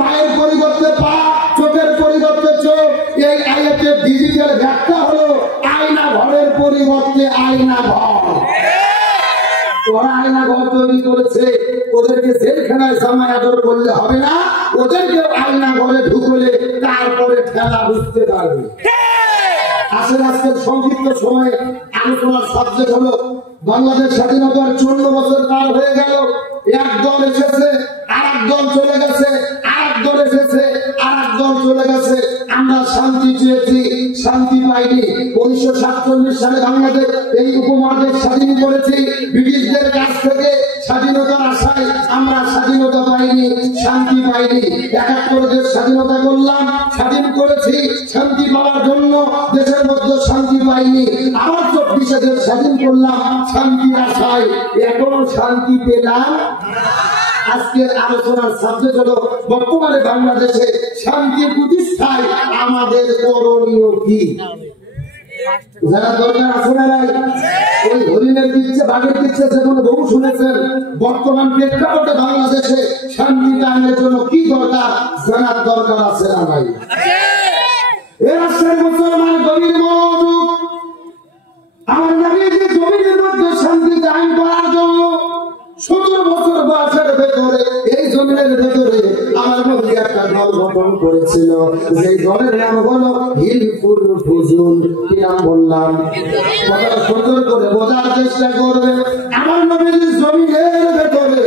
পায়ের পরিবর্তে পা, চোখের পরিবর্তে চোখ। এই আয়াতের ডিজিটাল ব্যাখ্যা হলো আয়না ঘরের পরিবর্তে আয়না ঘর। ওরা আয়না ঘর তৈরি করেছে, ওদেরকে জেলখানায় জামাই আদর করলে হবে না, ওদেরকে আয়না ঘরে ঢুকলে তারপরে খেলা বুঝতে পারবে। আসলে আজকের সংক্ষিপ্ত সময়ে আলোচনার সাবজেক্ট হলো বাংলাদেশ স্বাধীনতার 14 বছর পার হয়ে গেল। এক দল এসেছে, আর এক দল চলে গেছে, আর এক দল এসেছে, আর এক দল চলে গেছে। আমরা শান্তি চেয়েছি, শান্তি পাইনি। 1947 সালে বাংলাদেশ এই উপমহাদেশ স্বাধীন করেছি ব্রিটিশদের কাছ থেকে। স্বাধীনতার আশায় আমরা স্বাধীনতা পাইনি, শান্তি পাইনি। 71 দেশ স্বাধীনতা করলাম, স্বাধীন করেছি শান্তি পাওয়ার জন্য, দেশের মধ্যে শান্তি পাইনি। আবার 24 দেশ স্বাধীন করলাম শান্তির আশায়, এখনো শান্তি পেলাম। আজকের আলোচনার সাবজেক্ট হলো বর্তমানে বাংলাদেশে শান্তি প্রতিষ্ঠায় আমাদের করণীয় কি। যারা দরকার আছে না নাই, ওই হরিণের দিচ্ছে, বাঘের দিচ্ছে, সেগুলো বহু শুনেছেন। বর্তমান প্রেক্ষাপটে বাংলাদেশে শান্তি কায়েমের জন্য কি দরকার জানার দরকার আছে না নাই। এ রাষ্ট্রের মুসলমান গভীর মনোযোগ, আমার নবীজি জমিনের মধ্যে শান্তি কায়েম করার জন্য 17 বছর বয়সের ভেতরে এই জমিনের ভেতরে আমার নবী একটা দল গঠন করেছিল। সেই দলের নাম হলো হিলফুল ফুজুল। কি নাম বললাম? কথা সুন্দর করে বোঝার চেষ্টা করবে। আমার নবীর জমিনের ভেতরে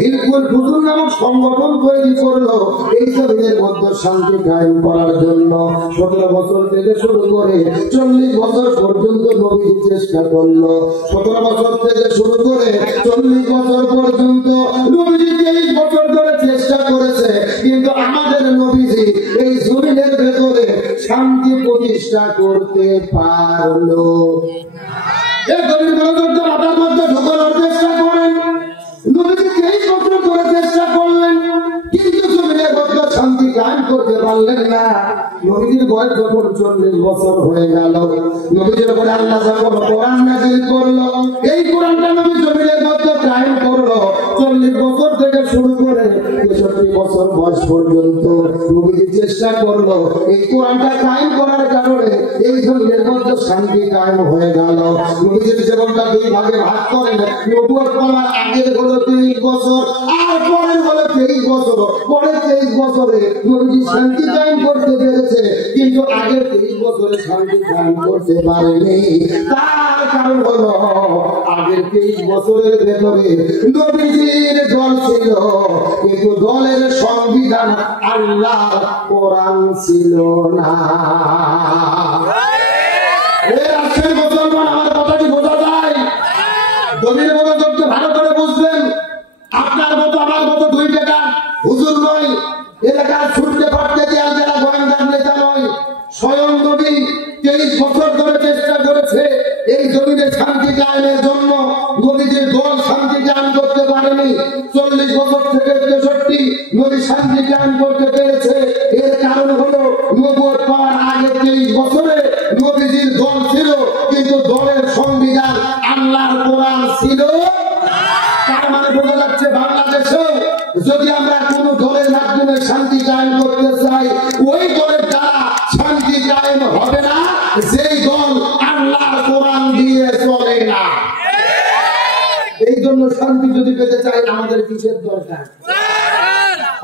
হিলফুল ফুজুল নামক সংগঠন তৈরি করলো এই জমিনের মধ্যে শান্তি কায়েম করার জন্য। 17 বছর থেকে শুরু করে 40 বছর পর্যন্ত নবী চেষ্টা করলো। 17 বছর থেকে শুরু করে 40 বছর পর্যন্ত নবীজি 23 বছর ধরে চেষ্টা করেছে, কিন্তু আমাদের নবীজি এই জমিনের ভেতরে শান্তি প্রতিষ্ঠা করতে পারলো। এই গভীর মনোযোগটা মাথার মধ্যে ঢোকানোর চেষ্টা করেন। নবীজি 23 বছর ধরে চেষ্টা করলেন, কিন্তু জমিনের মধ্যে শান্তি কায়েম করতে পারলেন না। নবীজির বয়স যখন 40 বছর হয়ে গেল, নবীজির উপরে আল্লাহ যখন কোরআন নাযিল করলো, এই কোরআনটা নবী জমিনের মধ্যে কায়েম করলো। 40 বছর থেকে শুরু করে 63 বছর বয়স পর্যন্ত নবীজি চেষ্টা করলো। এই কোরআনটা কায়েম করার কারণে এই জমিনের মধ্যে শান্তি কায়েম হয়ে গেল। নবীজির জীবনটা দুই ভাগে ভাগ করেন। নবুয়ত পাওয়ার আগের হলো 23 বছর, আর পরের হলো 23 বছর। পরের 23 বছরে নবীজি শান্তি কায়েম করতে পেরেছে, কিন্তু আগের 23 বছরে শান্তি কায়েম করতে পারেনি। তার কারণ হলো আগের 23 বছরের ভেতরে নবীজির দল ছিল, কিন্তু দলের সংবিধান আল্লাহ কোরআন ছিল না। মুসলমান, আমার কথাটি বোঝা যায়? গভীর মনোযোগকে ভালো করে বুঝবেন। আপনার মতো আমার মতো 2 টাকা হুজুর নয়, এলাকার ছুটতে পারতে দেওয়া যারা গোয়েন্দার নেতা নয়। স্বয়ং নবী 23 বছর ধরে চেষ্টা করেছে এই জমিনে শান্তি কায়েমের জন্য। নবীজির দল শান্তি কায়েম করতে পারেনি। 40 বছর থেকে 63 নবী শান্তি কায়েম করতে পেরেছে। এর কারণ হলো নবুয়ত পাওয়ার আগে 23 বছরে নবীজির দল ছিল, কিন্তু দলের সংবিধান আল্লাহর কোরআন ছিল। তার মানে বোঝা যাচ্ছে বাংলাদেশে যদি আমরা কোন দলের মাধ্যমে শান্তি কায়েম করতে চাই, ওই দলের দ্বারা শান্তি কায়েম হবে না যেই দল আল্লাহর কোরআন দিয়ে চলে না। এই জন্য শান্তি যদি পেতে চাই আমাদের কিসের দরকার?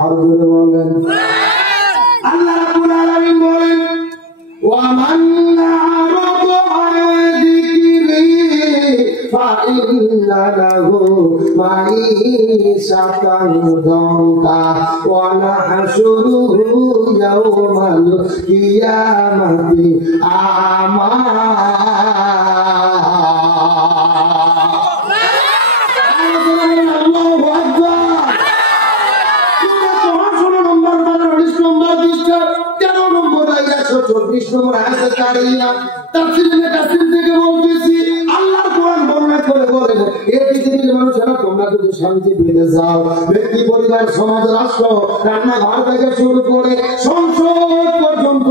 আর বলেন আল্লাহ রাব্বুল আলামিন বলেন, ওয়া মান আরাদা আন যিকরি ফাইন্না লাহু মাঈশাতান দানকা ওয়া নাহশুরুহু ইয়াওমাল কিয়ামাতি আমা। শান্তি পেতে যাও, ব্যক্তি, পরিবার, সমাজ, রাষ্ট্র, রান্নাঘর থেকে শুরু করে সংসদ পর্যন্ত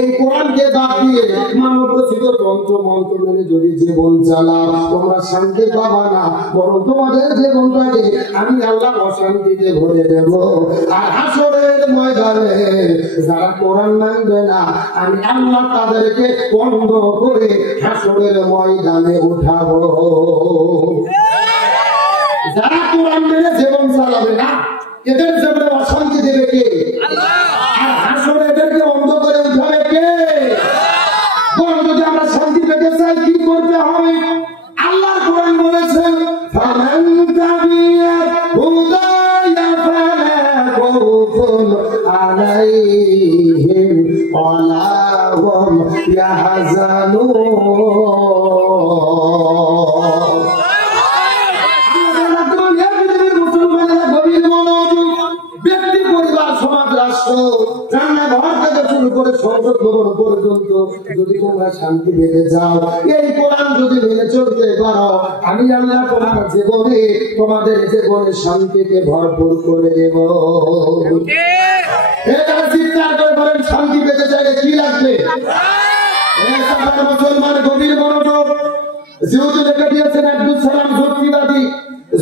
এই কোরআনকে বাদ দিয়ে মানব রচিত তন্ত্র মন্ত্র মেনে যদি জীবন চালাও তোমরা শান্তি পাবা না, বরং তোমাদের জীবনটাকে আমি আল্লাহ অশান্তিতে ভরে দেব। আর হাসরের ময়দানে যারা কোরআন মানবে না আমি আল্লাহ তাদেরকে বন্ধ করে হাসরের ময়দানে উঠাবো। যারা কোরআন মেনে জীবন চালাবে না এদের জীবনে অশান্তি দেবে কে? আর হাসরে এদেরকে বন্ধ করে উঠাবে কে? বরং যদি আমরা শান্তি পেতে চাই কি করতে হবে? আল্লাহ কোরআন বলেছেন ফামান তাবিয়া হুদায়া ফালা খাউফুন আলাইহিম ওয়ালা হুম ইয়াহজানুন। ব্যক্তি পরিবার সমাজ রাষ্ট্র রান্নাঘর থেকে শুরু করে সংসদ ভবন পর্যন্ত যদি তোমরা শান্তি পেতে যাও এই কোরআন যদি মেনে চলতে পারো আমি আল্লাহ তোমার জীবনে তোমাদের জীবনে শান্তিকে ভরপুর করে দেব। এটাকে চিৎকার করে বলেন শান্তি পেতে চাইলে কি লাগবে? মুসলমান গভীর মনোযোগ। যেহেতু লেখা দিয়েছেন আব্দুল সালাম যুক্তিবাদী,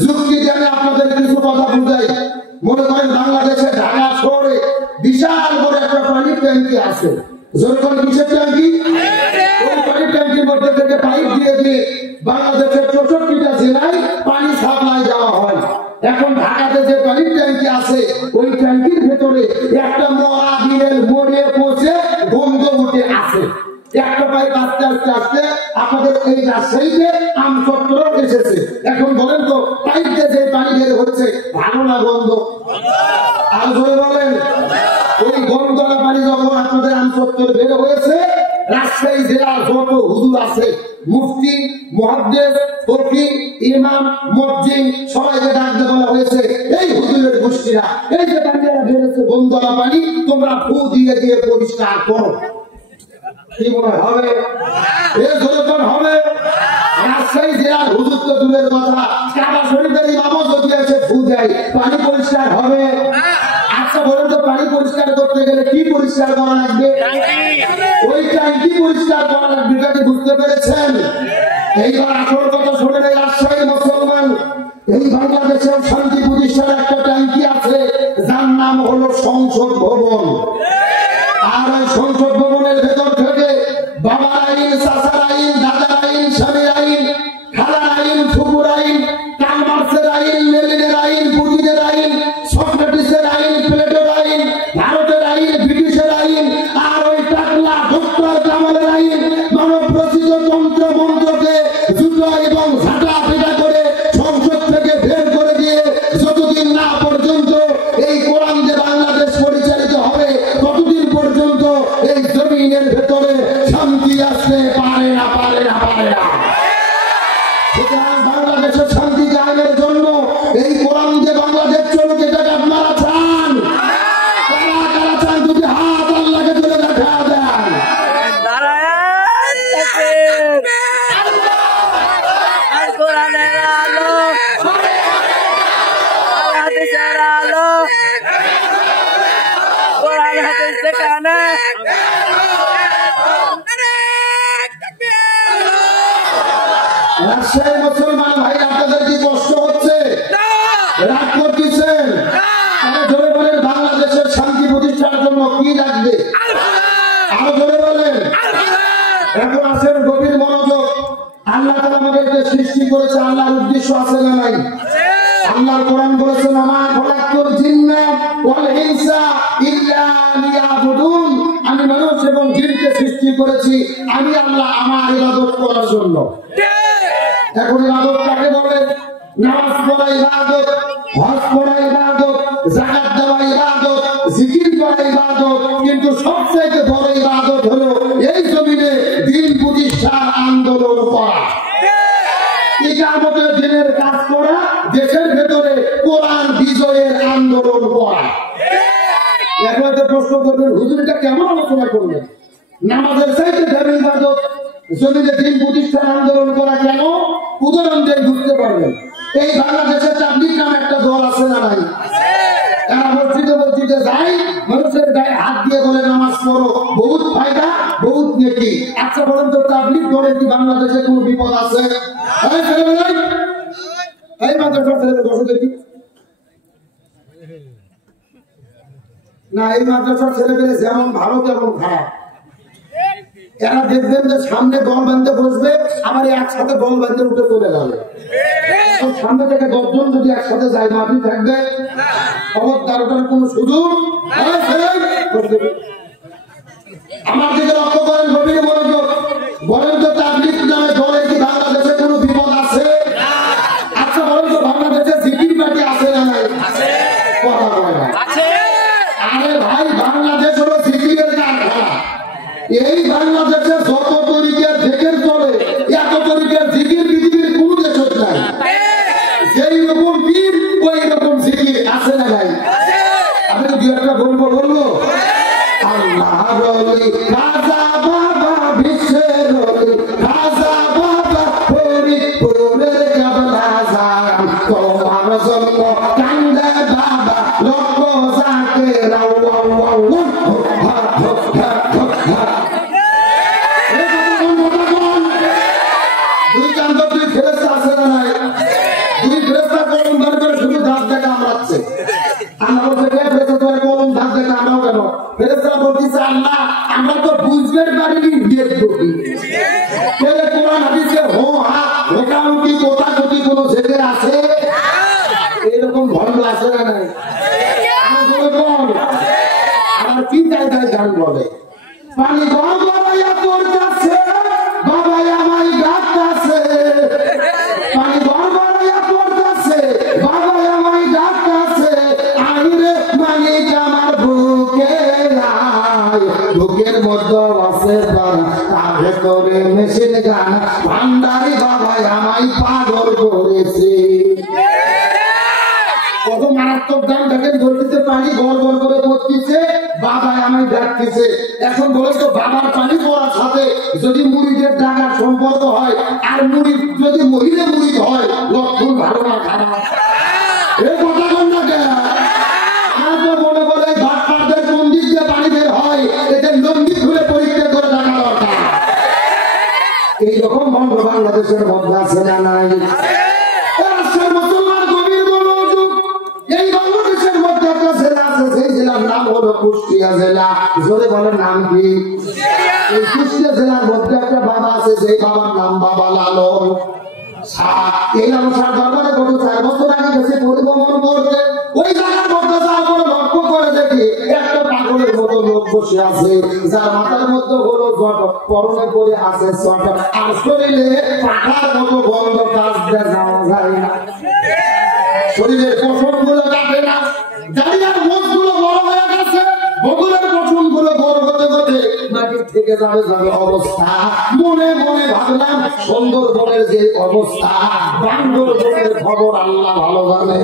যুক্তি দিয়ে আমি আপনাদের কিছু কথা বুঝাই। মনে করেন বাংলাদেশের ঢাকা শহরে বিশাল বড় একটা পানির ট্যাঙ্কি আছে। যখন কিসের ট্যাঙ্কি? ওই পানির ট্যাঙ্কির মধ্যে থেকে পাইপ দিয়ে দিয়ে বাংলাদেশের 64টা জেলায় পানি সাপ্লাই দেওয়া হয়। এখন ঢাকাতে যে পানির ট্যাঙ্কি আছে ওই ট্যাঙ্কির ভেতরে একটা মরা বিড়াল মরে পচে গন্ধ উঠে আছে। একটা পাইপ আস্তে আস্তে আস্তে আপনাদের এই রাজশাহীতে আমচত্বর এসেছে। এখন বলেন তো পাইপ দিয়ে যে পানি বের হচ্ছে ভালো না গন্ধ? আর ধরে বলেন ওই গন্ধলা পানি যখন আপনাদের আমচত্বর বের হয়েছে রাজশাহী জেলার যত হুজুর আছে মুফতি মুহাদ্দিস ফকিহ ইমাম মুয়াজ্জিন সবাইকে ডাকতে বলা হয়েছে এই হুজুরের গোষ্ঠীরা এই যে পানিটা বেরোচ্ছে গন্ধলা পানি তোমরা ফু দিয়ে দিয়ে পরিষ্কার করো। কি মনে হবে? এ জনগণ হবে রাজশাহী জেলার হুজুর তো দূরের কথা কাবা শরীফের ইমামও যদি এসে ফু দেয় পানি পরিষ্কার হবে? আচ্ছা বলেন তো পানি পরিষ্কার করতে গেলে কি পরিষ্কার করা লাগবে? ওই ট্যাঙ্কি পরিষ্কার করা লাগবে। এটা কি বুঝতে পেরেছেন? এইবার আসল কথা শুনে নেই রাজশাহী মুসলমান। এই বাংলাদেশের শান্তি প্রতিষ্ঠার একটা ট্যাঙ্কি আছে যার নাম হলো সংসদ ভবন। আর ওই সংসদ ভবনের ভেতর থেকে বাবার আইন, চাচার আইন, দাদার আইন, স্বামীর আইন, খালার আইন, ফুপুর আইন, কালমার্সের আইন, লেনিনের আইন, পুতিনের আইন, সক্রেটিসের আইন, প্লেটোর আইন, ভারতের আইন, ব্রিটিশের আইন, আর ওই টাকলা ডক্টর কামালের আইন মানব রচিত তন্ত্র মন্ত্রকে জুতো এবং ঝাঁটা পেটা করে সংসদ থেকে বের করে দিয়ে যতদিন না পর্যন্ত এই কোরআন যে বাংলাদেশ পরিচালিত হবে ততদিন পর্যন্ত এই জমিনের ভেতরে শান্তি আসতে পারে না, পারে না, পারে না। সুতরাং বাংলাদেশের শান্তি কায়েমের জন্য এই কোরআন যে বাংলাদেশ চলুক এটাকে আপনারা চান? কারা কারা চান? যদি হাত আল্লাহকে তুলে দেখা দেন। কোরআনের আলো, হাদিসের আলো, কোরআন হাদিস যেখানে রাজশাহী মুসলমান ভাই আপনাদের কি কষ্ট হচ্ছে? রাগ করতেছেন? আরো জোরে বলেন বাংলাদেশের শান্তি প্রতিষ্ঠার জন্য কি লাগবে? আরো জোরে বলেন। এখন আসেন গভীর মনোযোগ। আল্লাহ তাআলা আমাদেরকে সৃষ্টি করেছে, আল্লাহর উদ্দেশ্য আছে না নাই? আল্লাহর কোরআন বলেছেন আমা খলাকুল জিন্না ওয়াল ইনসা ইল্লা লিয়াবুদুন। আমি মানুষ এবং জিনকে সৃষ্টি করেছি আমি আল্লাহ আমার ইবাদত করার জন্য। এখন ইবাদত কাকে বলে? নামাজ পড়া ইবাদত, হজ করা ইবাদত, যাকাত দেওয়া ইবাদত, জিকির করা ইবাদত, কিন্তু সবচেয়ে বড় ইবাদত হলো এই জমিনে দ্বীন প্রতিষ্ঠার আন্দোলন করা, ইকামতের দিনের কাজ করা, দেশের ভেতরে কোরআন বিজয়ের আন্দোলন করা। এখন তো প্রশ্ন করবেন হুজুর এটা কেমন আলোচনা করবেন? নামাজের চাইতে ধর্ম ইবাদত জমিনে দ্বীন প্রতিষ্ঠার আন্দোলন করা কেন? উদাহরণ দিয়ে বুঝতে পারবেন। এই বাংলাদেশের তাবলীগ নামে একটা দল আছে না নাই? এরা মসজিদে মসজিদে যায়, মানুষের গায়ে হাত দিয়ে বলে নামাজ পড়ো, বহুত ফায়দা, কি? আচ্ছা বলেন তো, তাবলীগ দলের কি বাংলাদেশে কোনো বিপদ আছে? এই মাদ্রাসার ছেলেদের বসে দেখি না, এই মাদ্রাসার ছেলেদের যেমন ভালো তেমন খারাপ। এরা দেখবেন যে সামনে দল বাঁধতে বসবে, আবার একসাথে দল বাঁধতে উঠে চলে যাবে। সামনে থেকে 10 জন যদি একসাথে যায়, মাটি থাকবে খবরদার, ওটার কোন সুযোগ। আমার দিকে লক্ষ্য করেন, গভীর মনোযোগ। বলেন তো, তাবলীগ নামে দলের কি বাংলাদেশে কোনো বিপদ আছে? আচ্ছা বলেন তো, বাংলাদেশে জিকির পার্টি আছে না নাই? কথা বলে না। আরে ভাই, বাংলাদেশ হলো জিকিরের কারখানা। এই বাংলাদেশে যত তরিকার জিকির চলে, এত তরিকার জিকির পৃথিবীর কোন দেশ নাই। যেই রকম পীর ওই রকম জিকির আছে না নাই? আমি দু একটা বলবো আল্লাহ রলি রাজা বাবা বিশ্বের রলি রাজা বাবা ফরিদপুরের কেবলা জান, তোমার জন্য কান্দে বাবা লোক যাকে রাও দুই কান্দ দুই ফেরেশতা আছে না নাই? দুই ফেরেশতা কলম ধরে করে শুধু দাঁত দেখা আমরাচ্ছে। আমরা থেকে ফেরেশতা ধরে কলম দাঁত দেখা আমরাও কেন? ফেরেশতারা বলতেছে, আল্লাহ আমরা তো বুঝতে পারিনি, দেখবো কি? কোরআন হাদিসে হো হা মোটামুটি কোথাকুটি কোনো ছেলে আছে? এরকম ভণ্ড আছে না নাই? আমার কি জায়গায় গান বলে, পানি গড়াইয়া তোর কাছে বাবা আমায় ডাকতাছে, পানি গড়াইয়া তোর কাছে বাবা আমায় ডাকতাছে, আইরে মালিক আমার বুকে নাই, বুকের মধ্যে আছে তার ভেতরে মেশিন গান, ভান্ডারি বাবা আমায় পাগল করেছে। কত মারাত্মক গান দেখেন, গর্বিতে পানি গড় গড় করে পড়তেছে, বাবা আমায় ডাকতেছে। এখন বলে তো, বাবার পানি পড়ার সাথে যদি মুড়িদের ডাকার সম্পর্ক হয়, আর মুড়ি যদি মহিলা মুড়ি হয়, লক্ষণ ভালো না খারাপ? এই কথা কোন না? আমার মনে বলে বাচ্চাদের মন্দির যে পানি বের হয়, এদের লঙ্গি খুলে পরীক্ষা করে ডাকা দরকার। এইরকম মন্ত্র বাংলাদেশের মধ্যে আছে না নাই? মুসলমান গভীর মনোযোগ। এই বাংলাদেশের মধ্যে একটা জেলা আছে, সেই জেলার নাম হলো কুষ্টিয়া জেলা। জোরে বলেন, নাম কি? এই কুষ্টিয়া জেলার মধ্যে একটা বাবা আছে, সেই বাবার নাম বাবা লালন শাহ। এই লালন শাহ দরবারে গত 4 বছর আগে গেছে পরিভ্রমণ করতে। ওই জায়গার মধ্যে যাওয়ার পরে লক্ষ্য করে দেখি একটা পাগলের মতো লোক বসে আছে, যার মাথার মধ্যে হলো জট, পরনে পরে আছে শট, আর শরীরে পাখার মতো বন্ধ, কাজ যাওয়া যায় না, শরীরের পশম গুলো কাটে না, দাঁড়িয়ার মুখ গুলো বড় হয়ে গেছে, বগুলের পশম গুলো বড় হতে হতে মাটির থেকে যাবে অবস্থা। মনে মনে ভাবলাম, সুন্দরবনের যে অবস্থা, বান্দরবনের খবর আল্লাহ ভালো জানে।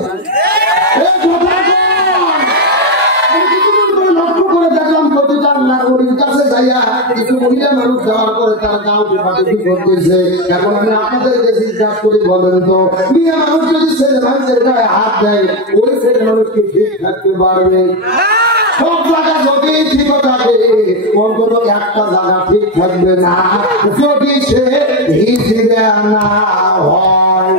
লক্ষ্য করে দেখলাম, প্রতিটা আল্লাহর ওলির কাছে যাইয়া কিছু মহিলা মানুষ যাওয়ার পরে তার গাঁওকে পাঠিয়ে করতেছে। এখন আমি আপনাদেরকে জিজ্ঞাসা করি, বলেন তো, মেয়ে মানুষ যদি ছেলে মানুষের গায়ে হাত দেয়, ওই ছেলে মানুষ কি ঠিক থাকতে পারবে? সব জায়গা যদি ঠিক থাকে, অন্তত একটা জায়গা ঠিক থাকবে না, যদি সে হিসেবে না হয়।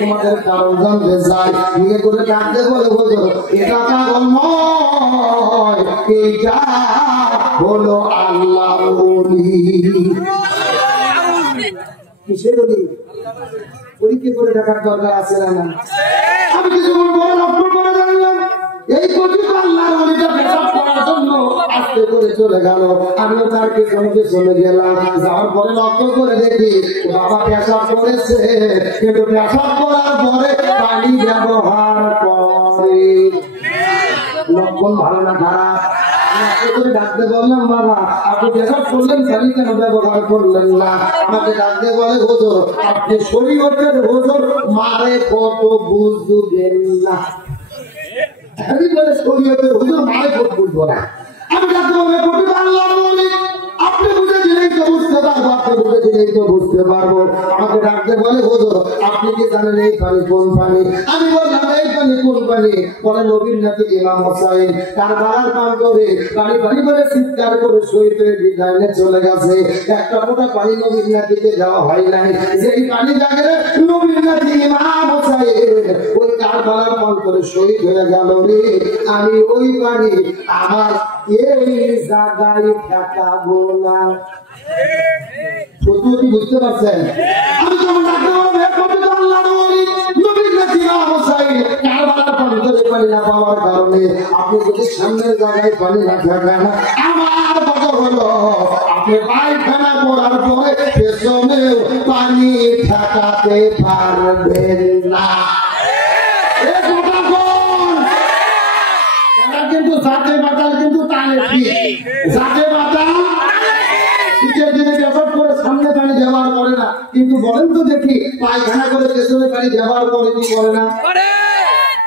তোমাদের কারণ জানতে চাই, বিয়ে করে কাঁদতে বলে বলো, এটা পাগল নয়, এটা হলো আল্লাহর ওলি। কিসের ওলি? পরীক্ষা করে দেখার দরকার আছে না? আমি কিছু বলবো, লক্ষ্য করে জানলাম এই প্রতিটা আল্লাহর ওলিটা পেশাব করার জন্য আস্তে করে চলে গেল। আমিও তার পেছনে চলে গেলাম। যাওয়ার পরে লক্ষ্য করে দেখি বাবা পেশাব করেছে, কিন্তু পেশাব করার পরে পানি ব্যবহার করে। লক্ষণ ভালো না খারাপ? ডাকতে বললাম, বাবা আপনি পেশাব করলেন, পানি কেন ব্যবহার করলেন না? আমাকে ডাকতে বলে, হুজুর আপনি শরীয়তের হুজুর, মারে কত বুঝবেন না। আমি বলে, শরীয়তের হুজুর মারে কত বুঝবো না। আমি ডাকতে বলবো, আপনি বুঝে দিলেন তো বুঝতে পারবো, আপনি বুঝে দিলেই তো বুঝতে পারবো। আমাকে ডাকতে বলে হুজুর আপনি কি জানেন এই পানি কোন পানি? আমি বললাম এই পানি কোন পানি? বলে নবীর নাতি ইমাম হোসাইন তার বাবার পান করে পানি পানি করে চিৎকার করে শহীদ হয়ে বিদায় চলে গেছে। একটা মোটা পানি নবীর নাতিকে দেওয়া হয় নাই, যে এই পানি জাগে নবীর নাতি ইমাম হোসাইন ওই কারবালার পান করে শহীদ হয়ে গেল রে। আমি ওই পানি আমার এই জায়গায় ঠেকাবো না। বুঝতে পারছেন? আমি যখন পানি না পাওয়ার কারণে আপনি যদি সামনের জায়গায় পানি না ঠেকান, আমার কথা হলো আপনি পায়খানা করার পরে পেছনেও পানি ঠেকাতে পারবেন না। কিন্তু জাতে বাতাল কিন্তু টানে জাতে বাতাল শীতের দিনে ব্যবহার করে সামনে পানি ব্যবহার করে না, কিন্তু বলেন তো দেখি পায়খানা করে পেছনে পানি ব্যবহার করে কি করে না?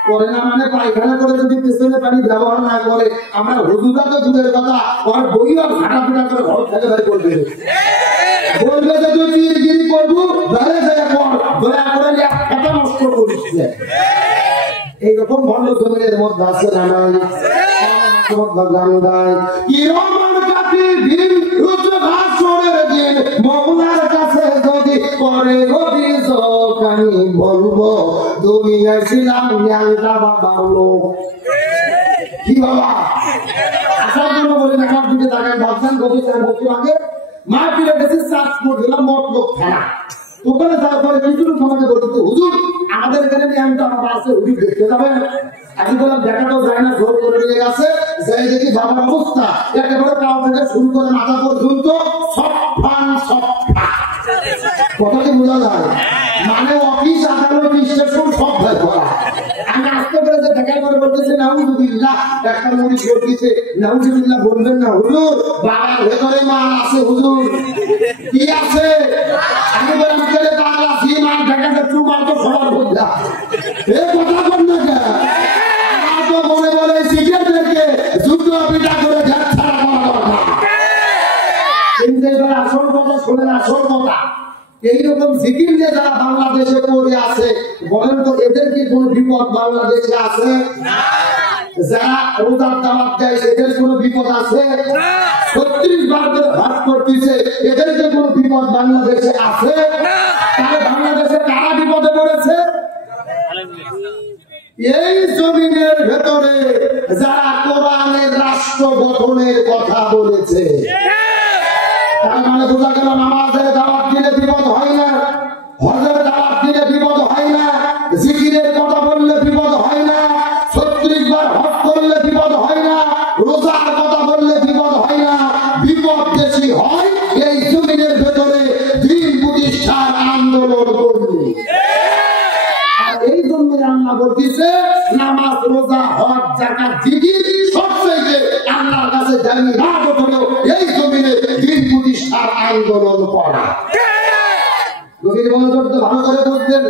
করে না। মানে পায়খানা করে যদি পেছনে পানি ব্যবহার না করে, আমরা হুজুরা তো দূরের কথা আর বই আর ঘাটাপিটা করে ঘর থেকে বের করবে, বলবে যে তুই গিরি করবো ধরে ধরে কর, দয়া করে একটা নষ্ট করিস। এইরকম ভণ্ড জমিনের মধ্যে আছে না নাই? গান গায় মৌলার কাছে যদি করে অভিযোগ আমি বলবো দুনিয়ায় ছিলাম জ্ঞানটা বাবার লোক। কি বাবা আসার জন্য বলি না, সব দিকে তাকায় ভাবছেন গভীর 4 বছর আগে মা ফিরে গেছে চাষ করছিলাম মত লোক খেলা। ওখানে যাওয়ার পরে কিছু আমাকে বলতো হুজুর আমাদের এখানে জ্ঞানটা বাবা আছে, হুজুর দেখতে যাবেন। আমি বললাম দেখাটাও যায় না, জোর করে নিয়ে গেছে। যাই দেখি বাবার অবস্থা একেবারে পাও থেকে শুরু করে মাথা পর্যন্ত সব ফান সব কথা কি বোঝা যায়? মানে অফিস আদালত স্টেশন সব ভয় করা। আমি আসতে পেরে যে দেখার পরে বলতেছে নাউজুবিল্লাহ, একটা মুড়ি জোর দিতে নাউজুবিল্লাহ বলবেন না হুজুর, বাবার ভেতরে মাল আছে হুজুর। কি আছে? আমি বললাম কেলে পাগলা সি মাল দেখা যাচ্ছে মাল তো সবার বললা এ কথা বল না কেন? আমার তো মনে বলে সিগারেটকে যুদ্ধ পিটা করে ঘাট ছাড়া করা দরকার। কিন্তু এবার আসল কথা শোনেন, আসল কথা এইরকম জিকির নিয়ে যারা বাংলাদেশে পড়ে আছে, বলেন তো এদের কি কোন বিপদ বাংলাদেশে আছে? যারা রোজার দাওয়াত দেয় এদের কোন বিপদ আছে? 36 বার ধরে ভাত করতেছে, এদের কি কোন বিপদ বাংলাদেশে আছে? তাহলে বাংলাদেশে কারা বিপদে পড়েছে? এই জমিনের ভেতরে যারা কোরআনের রাষ্ট্র গঠনের কথা বলেছে। তার মানে বোঝা গেল নামাজের দাওয়াত দিলে বিপদ হয় না, হজের দাওয়াত দিলে বিপদ হয় না, জিকিরের কথা বললে বিপদ হয় না, 36 বার হজ করলে বিপদ হয় না, রোজার কথা বললে বিপদ হয় না। বিপদ বেশি হয় এই জমিনের ভেতরে দিন প্রতিষ্ঠার আন্দোলন করলে। আর এই জন্য আল্লাহ বলতেছে নামাজ রোজা হজ যাকাত জিকির সবচেয়ে আল্লাহর কাছে দামি ইবাদত হলো এই জমিনে দিন প্রতিষ্ঠার আন্দোলন করা। গভীর মনোযোগ তো ভালো করে বুঝবেন।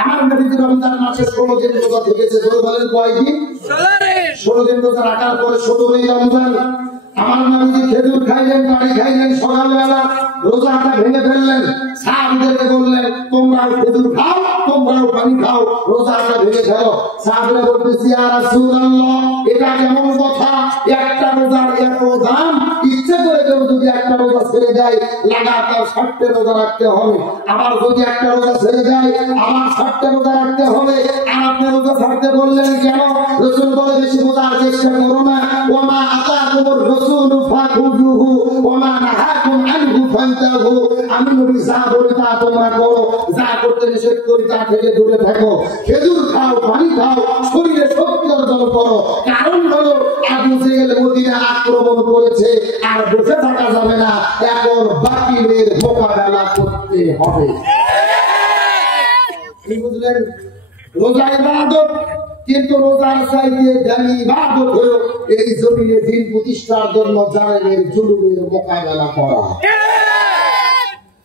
আমার নবীজি রমজান মাসে 16 দিন রোজা থেকেছে। ধরে বলেন কয়দিন? 16 দিন রোজা রাখার পরে 17ই রমজান আমার নবীজি খেজুর খাইলেন, পানি খাইলেন, সকালবেলা রোজাটা ভেঙে ফেললেন। সাহাবীদেরকে বললেন তোমরাও খেজুর খাও, তোমরাও পানি খাও, রোজাটা ভেঙে ফেলো। সাহাবীরা বলতেছে ইয়া রাসূলুল্লাহ এটা কেমন কথা? একটা রোজার এত দাম, ইচ্ছে করে কেউ যদি একটা রোজা ছেড়ে যায় লাগাতার 60টা রোজা রাখতে হবে, আবার যদি একটা রোজা ছেড়ে যায় আবার 60টা রোজা রাখতে হবে। আর আপনি রোজা ছাড়তে বললেন কেন? রাসূল বলে বেশি বোঝার চেষ্টা করো না। ওমা আতাকুমুর রাসূলু ফাখুযুহু ওমা নাহাকুম আনহু ফান্তাহু। আমি নবী যা বলি তা তোমরা করো, যা করতে নিষেধ করি তা থেকে দূরে থাকো। খেজুর খাও, পানি খাও, শরীরে শক্তি অর্জন করো। কারণ হলো আবু জেহেল মদিনা আক্রমণ করেছে, আর বসে থাকা যাবে না, এখন বাকিদের মোকাবেলা করতে হবে। কি বুঝলেন? রোজা ইবাদত, কিন্তু রোজার চাইতে দামি ইবাদত হলো এই জমিনে দিন প্রতিষ্ঠার জন্য জালেমের জুলুমের মোকাবেলা করা।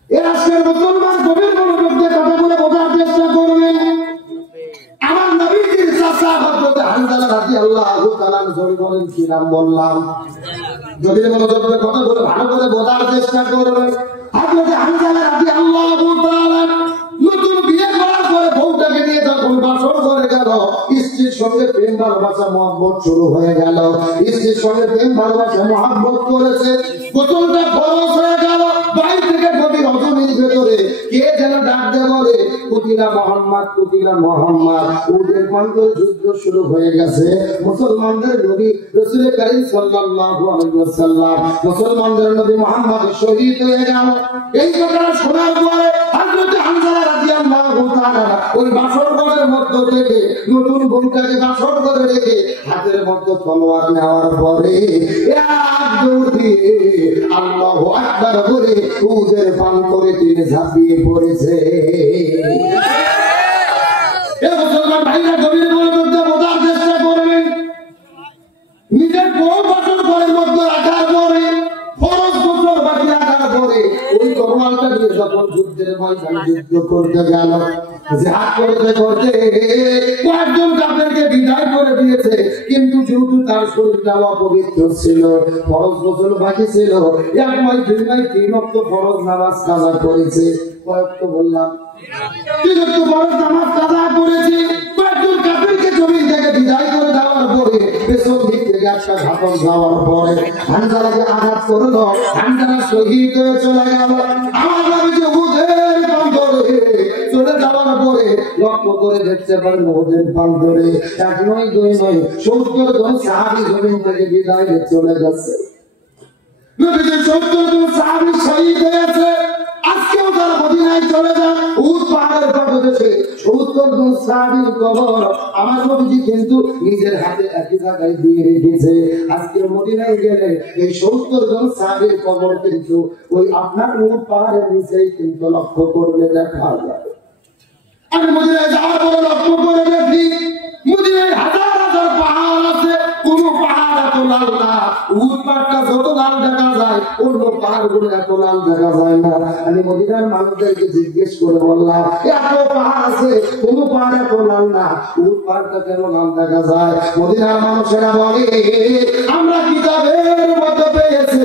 এর আজকের মুসলমান গভীর মনোযোগ দিয়ে কথাগুলো বোঝার চেষ্টা করবেন। আমার নবীজির চাচা হযরত হানজালা রাদিয়াল্লাহু তাআলা জোরে বলেন কি নাম বললাম? যদি মনোযোগের কথা বলে ভালো করে বোঝার চেষ্টা করবে। হযরত হামজা রাদিয়াল্লাহু তাআলা নতুন বিয়ে করার পরে বউটাকে নিয়ে যখন বাসর করে গেল, স্ত্রীর সঙ্গে প্রেম ভালোবাসা মহব্বত শুরু হয়ে গেল। স্ত্রীর সঙ্গে প্রেম ভালোবাসা মহব্বত করেছে, গোসলটা ফরজ হয়ে গেল। বাইরে থেকে নবী রজনীর ভেতরে কে যেন ডাক দিয়ে বলে, কুতিলা মুহাম্মদ, কুতিলা মুহাম্মদ। ওদের মধ্যে যুদ্ধ শুরু হয়ে গেছে। মুসলমানদের নবী রাসূল করিম সাল্লাল্লাহু আলাইহি ওয়াসাল্লাম, মুসলমানদের নবী মুহাম্মদ শহীদ হয়ে গেল। এই কথা শোনার পরে হযরত হামজা রাদিয়াল্লাহু তাআলা ওই বাসর ঘরের মধ্য থেকে নতুন বউটাকে বাসর করে রেখে হাতের মধ্যে তলোয়ার নেওয়ার পরে এক দৌড় দিয়ে আল্লাহু আকবার বলে উদের পান করে তিনি ঝাঁপিয়ে পড়েছে। মুসলমান ভাইরা গভীর মনোযোগ বোঝার চেষ্টা করবেন। নিজের বউ বাসর ঘরের মধ্যে রাখার পরে ফরজ গোসল বাকি রাখার পরে ওই তরোয়ালটা দিয়ে যখন যুদ্ধের ময়দানে যুদ্ধ করতে গেল, জিহাদ করতে করতে কয়েকজন কাফেরকে বিদায় করে দিয়েছে। কিন্তু যেহেতু তার শরীরটা অপবিত্র ছিল, ফরজ গোসল বাকি ছিল, এক নয় দুই নয় তিন ওয়াক্ত ফরজ নামাজ কাজা করেছে। কয়েকট বললাম তিন ওয়াক্ত ফরজ নামাজ কাজা করেছে। কয়েকজন কাফেরকে জমিন থেকে বিদায় করে দেওয়ার পরে পেছন দিক থেকে একটা ঝাঁপন যাওয়ার পরে হামজাকে আঘাত করলো, হামজা শহীদ হয়ে চলে গেল। আমার নবী যে উহুদের প্রান্তরে চলে যাওয়ার পরে লক্ষ্য করে দেখতে পারেন উহুদের প্রান্তরে এক নয় দুই নয় ৭০ জন সাহাবী জমিন থেকে বিদায় হয়ে চলে গেছে। নবীজি ৭০ জন সাহাবী শহীদ হয়েছে। আজকেও যারা মদিনায় চলে যান উহুদ পাহাড়ের পাদদেশে ৭০ জন সাহাবীর কবর আমার নবীজি কিন্তু নিজের হাতে একই জায়গায় দিয়ে রেখেছে। আজকে মদিনায় গেলে এই ৭০ জন সাহাবীর কবর কিন্তু ওই আপনার উহুদ পাহাড়ের নিচেই কিন্তু লক্ষ্য করলে দেখা যায়। আমি মদিনায় যাওয়ার পরে লক্ষ্য করে দেখি মদিনায় হাজার হাজার পাহাড় আছে, কোন পাহাড় এত লাল না। উহুদ পাহাড়টা যত লাল দেখা যায় অন্য পাহাড়গুলো এত লাল দেখা যায় না। আমি মদিনার মানুষদেরকে জিজ্ঞেস করে বললাম, এত পাহাড় আছে কোন পাহাড় এত লাল না, উহুদ পাহাড়টা কেন লাল দেখা যায়? মদিনার মানুষেরা বলে, আমরা কিতাবের মধ্যে পেয়েছি,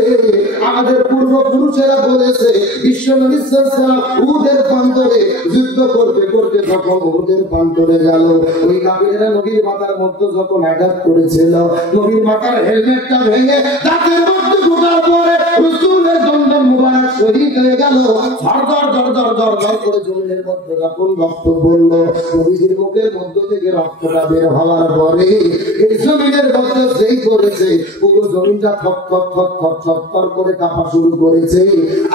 আমাদের পূর্বপুরুষেরা বলেছে বিশ্বনবী সাল্লাল্লাহু আলাইহি ওয়াসাল্লাম উহুদের প্রান্তরে যুদ্ধ করতে করতে যখন উহুদের প্রান্তরে গেল, ওই কাফিররা নবীর মাথার মধ্যে যখন আঘাত করেছিল, নবীর মাথার হেলমেটটা ভেঙে দাঁতের মধ্যে ঢোকার পরে রাসূলের দন্দন মুবারক শহীদ হয়ে গেল। ধর ধর ধর ধর ধর ধর করে জমিনের মধ্যে যখন রক্ত পড়ল, নবীজির মুখের মধ্য থেকে রক্তটা বের হওয়ার পরে এই জমিনের মধ্যে যেই করেছে পুরো জমিনটা থক থক থক থক থক থক করে কাঁপা শুরু করেছে।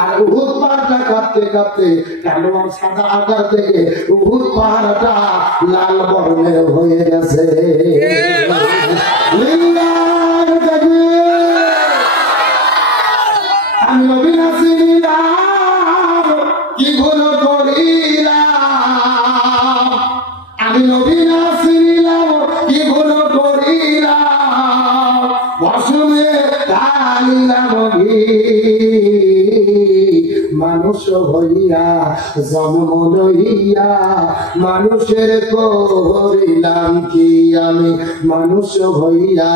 আর উহুদ পাহাড়টা কাঁপতে কাঁপতে কালো আর সাদা আকার থেকে উহুদ পাহাড়টা লাল বর্ণের হয়ে গেছে। আমি নবী না চিনিলাম, কি ভুল করিলাম, আমি নবী না চিনিলাম, কি ভুল করিলাম, বসুমে ঢালিলাম ঘি, মানুষ হইয়া জন্ম লইয়া মানুষের করিলাম কি, আমি মানুষ হইয়া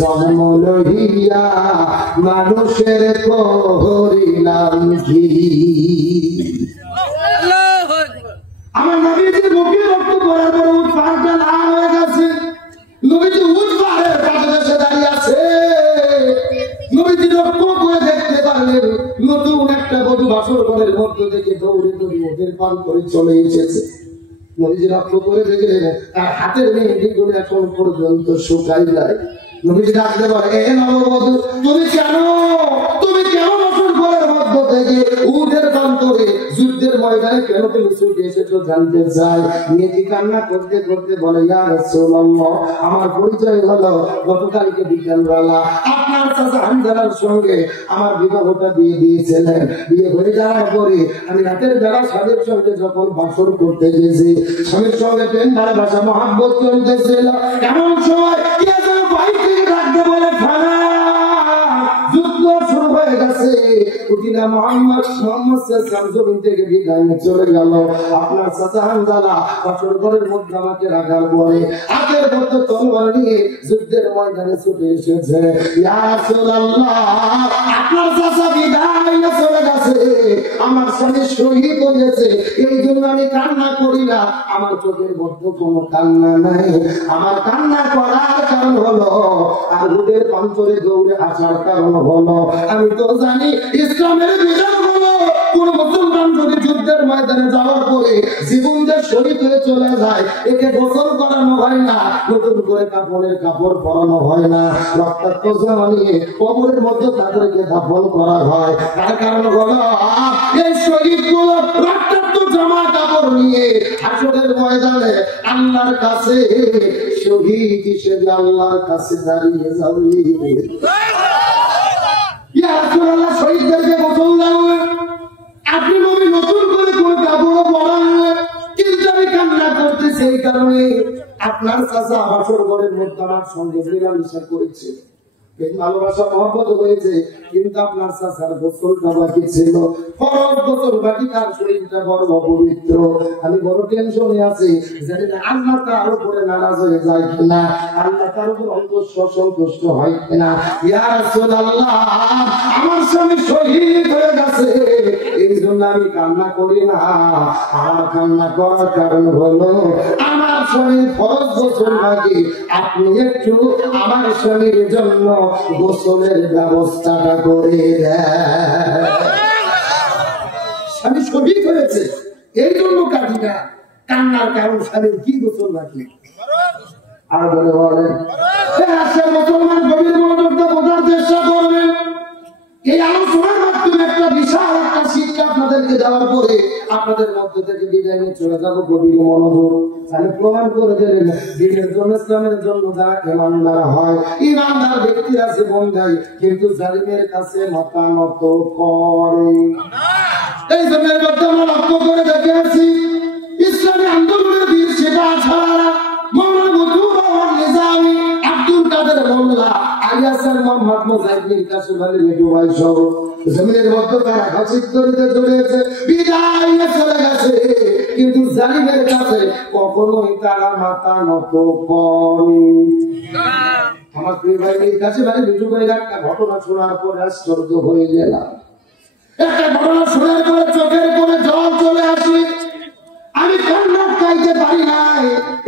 জন্ম লইয়া মানুষের করিলাম কি। আমার নবীজি মুখে রক্ত পড়ার পর উট পাহাড়টা লাল হয়ে গেছে। নবীজি উট পাহাড়ের পাদদেশে দাঁড়িয়ে আছে। নবীজি লক্ষ্য করে দেখতে পারলেন নতুন একটা বধূ বাসর ঘরের মধ্য থেকে দৌড়ে দৌড়ে ওদের পান করে চলে এসেছে। নবীজি লক্ষ্য করে দেখলেন তার হাতের মেহেদিগুলো এখন পর্যন্ত শুকাই যায়। নবীজি ডাকতে পারে, এ নববধূ তুমি কেন বাসর ঘরের মধ্য থেকে উটের প্রান্তরে যুদ্ধের ময়দানে কেন তুমি ছুটে এসেছো জানতে চাই। মেয়েটি কান্না করতে করতে বলে, ইয়া রাসূলুল্লাহ, আমার পরিচয় হলো গতকালকে বিকেলবেলা আপনার চাচা হামজার সঙ্গে আমার বিবাহটা দিয়ে দিয়েছিলেন। বিয়ে হয়ে যাওয়ার পরে আমি রাতের বেলা স্বামীর সঙ্গে যখন বাসর করতে গেছি, স্বামীর সঙ্গে প্রেম ভালোবাসা মহব্বত চলতেছিল, এমন সময় কে যেন বাইরে থেকে ডাকতে বলে, যুদ্ধ শুরু হয়ে গেছে, উদিনা মোহাম্মদ জমিন থেকে বিদায় নিয়ে চলে গেল। আপনার চাচা হামজালা বছর ঘরের মধ্যে আমাকে রাখার পরে হাতের মধ্যে তলোয়ার নিয়ে যুদ্ধের ময়দানে ছুটে এসেছে। ইয়া রাসূলুল্লাহ, আপনার চাচা বিদায় নিয়ে চলে গেছে, আমার স্বামী শহীদ হয়েছে, এই জন্য আমি কান্না করি না। আমার চোখের মধ্যে কোনো কান্না নাই। আমার কান্না করার কারণ হলো আর উদের অন্তরে দৌড়ে আসার কারণ হলো আমি তো জানি ইসলামের বিধান হলো কোন মুসলমান যদি যুদ্ধের ময়দানে যাওয়ার পরে জীবন যে শহীদ হয়ে চলে যায়, একে গোসল করানো হয় না, নতুন করে কাপড়ের কাপড় পরানো হয় না, রক্তাক্ত জামা নিয়ে কবরের মধ্যে তাদেরকে দাফন করা হয়। তার কারণ হলো এই শহীদ গুলো রক্তাক্ত জামা কাপড় নিয়ে হাসরের ময়দানে আল্লাহর কাছে শহীদ হিসেবে আল্লাহর কাছে দাঁড়িয়ে যাবে। ইয়া রাসূলুল্লাহ, শহীদদেরকে গোসল দেওয়া আপনি নবী নতুন করে কোন কাপড় পরান, কিন্তু আমি কান্না করতেছি এই কারণে আপনার চাচা বাসর ঘরের মধ্যে আমার সঙ্গে মিলামিশা করেছে, ভালোবাসা মহব্বত হয়েছে, কিন্তু আপনার চাচার গোসলটা বাকি ছিল, ফরজ গোসল বাকি, তার শরীরটা বড় অপবিত্র। আমি বড় টেনশনে আছি, জানি না আল্লাহ তার উপরে নারাজ হয়ে যায় কিনা, আল্লাহ তার উপর সন্তুষ্ট হয় কিনা। ইয়া রাসূলুল্লাহ, আমার স্বামী শহীদ হয়ে গেছে, এই জন্য আমি কান্না করি না। আমার কান্না করার কারণ হলো আমার স্বামীর ফরজ গোসল বাকি, আপনি একটু আমার স্বামীর জন্য গোসলের ব্যবস্থাটা করে দেন। স্বামী শহীদ হয়েছে এই জন্য কাঁদি না, কান্নার কারণ স্বামীর কি গোসল বাকি। আর বলে বলেন মুসলমান গভীর মনোযোগ দিয়ে বোঝার চেষ্টা করবেন। এই আলোচনার মাধ্যমে একটা বিশাল একটা শিক্ষা আপনাদেরকে দেওয়ার পরে আপনাদের মধ্যে থেকে বিদায় নিয়ে চলে যাবো গভীর মনোযোগ। তাহলে প্রমাণ করে দিলেন দিনের জন্য ইসলামের জন্য যারা ইমানদার হয়, ইমানদার ব্যক্তিরা জীবন দেয়, কিন্তু জালিমের কাছে মাথা নত করে। এই জন্যের মধ্যে আমরা লক্ষ্য করে দেখে আছি ইসলামী আন্দোলনের বীর সেটা ছাড়া মৌলানা মজুর রহমান নিজামী, আব্দুল কাদের মোল্লা, আলিয়াসার মোহাম্মদ মুজাহিদ কাসেম আলী মেজুভাই সহ জমিনের মধ্যে তারা হাসিদ করিতে চলেছে, বিদায় নিয়ে চলে গেছে, কিন্তু জালিমের কাছে কখনোই তারা মাথা নত করে। আমার প্রিয় ভাই এর কাছে মানে মেজুভাইয়ের একটা ঘটনা শোনার পর আশ্চর্য হয়ে গেলাম। একটা ঘটনা শোনার পরে চোখের করে জল চলে আসে, আমি কান্না কাইতে পারি নাই।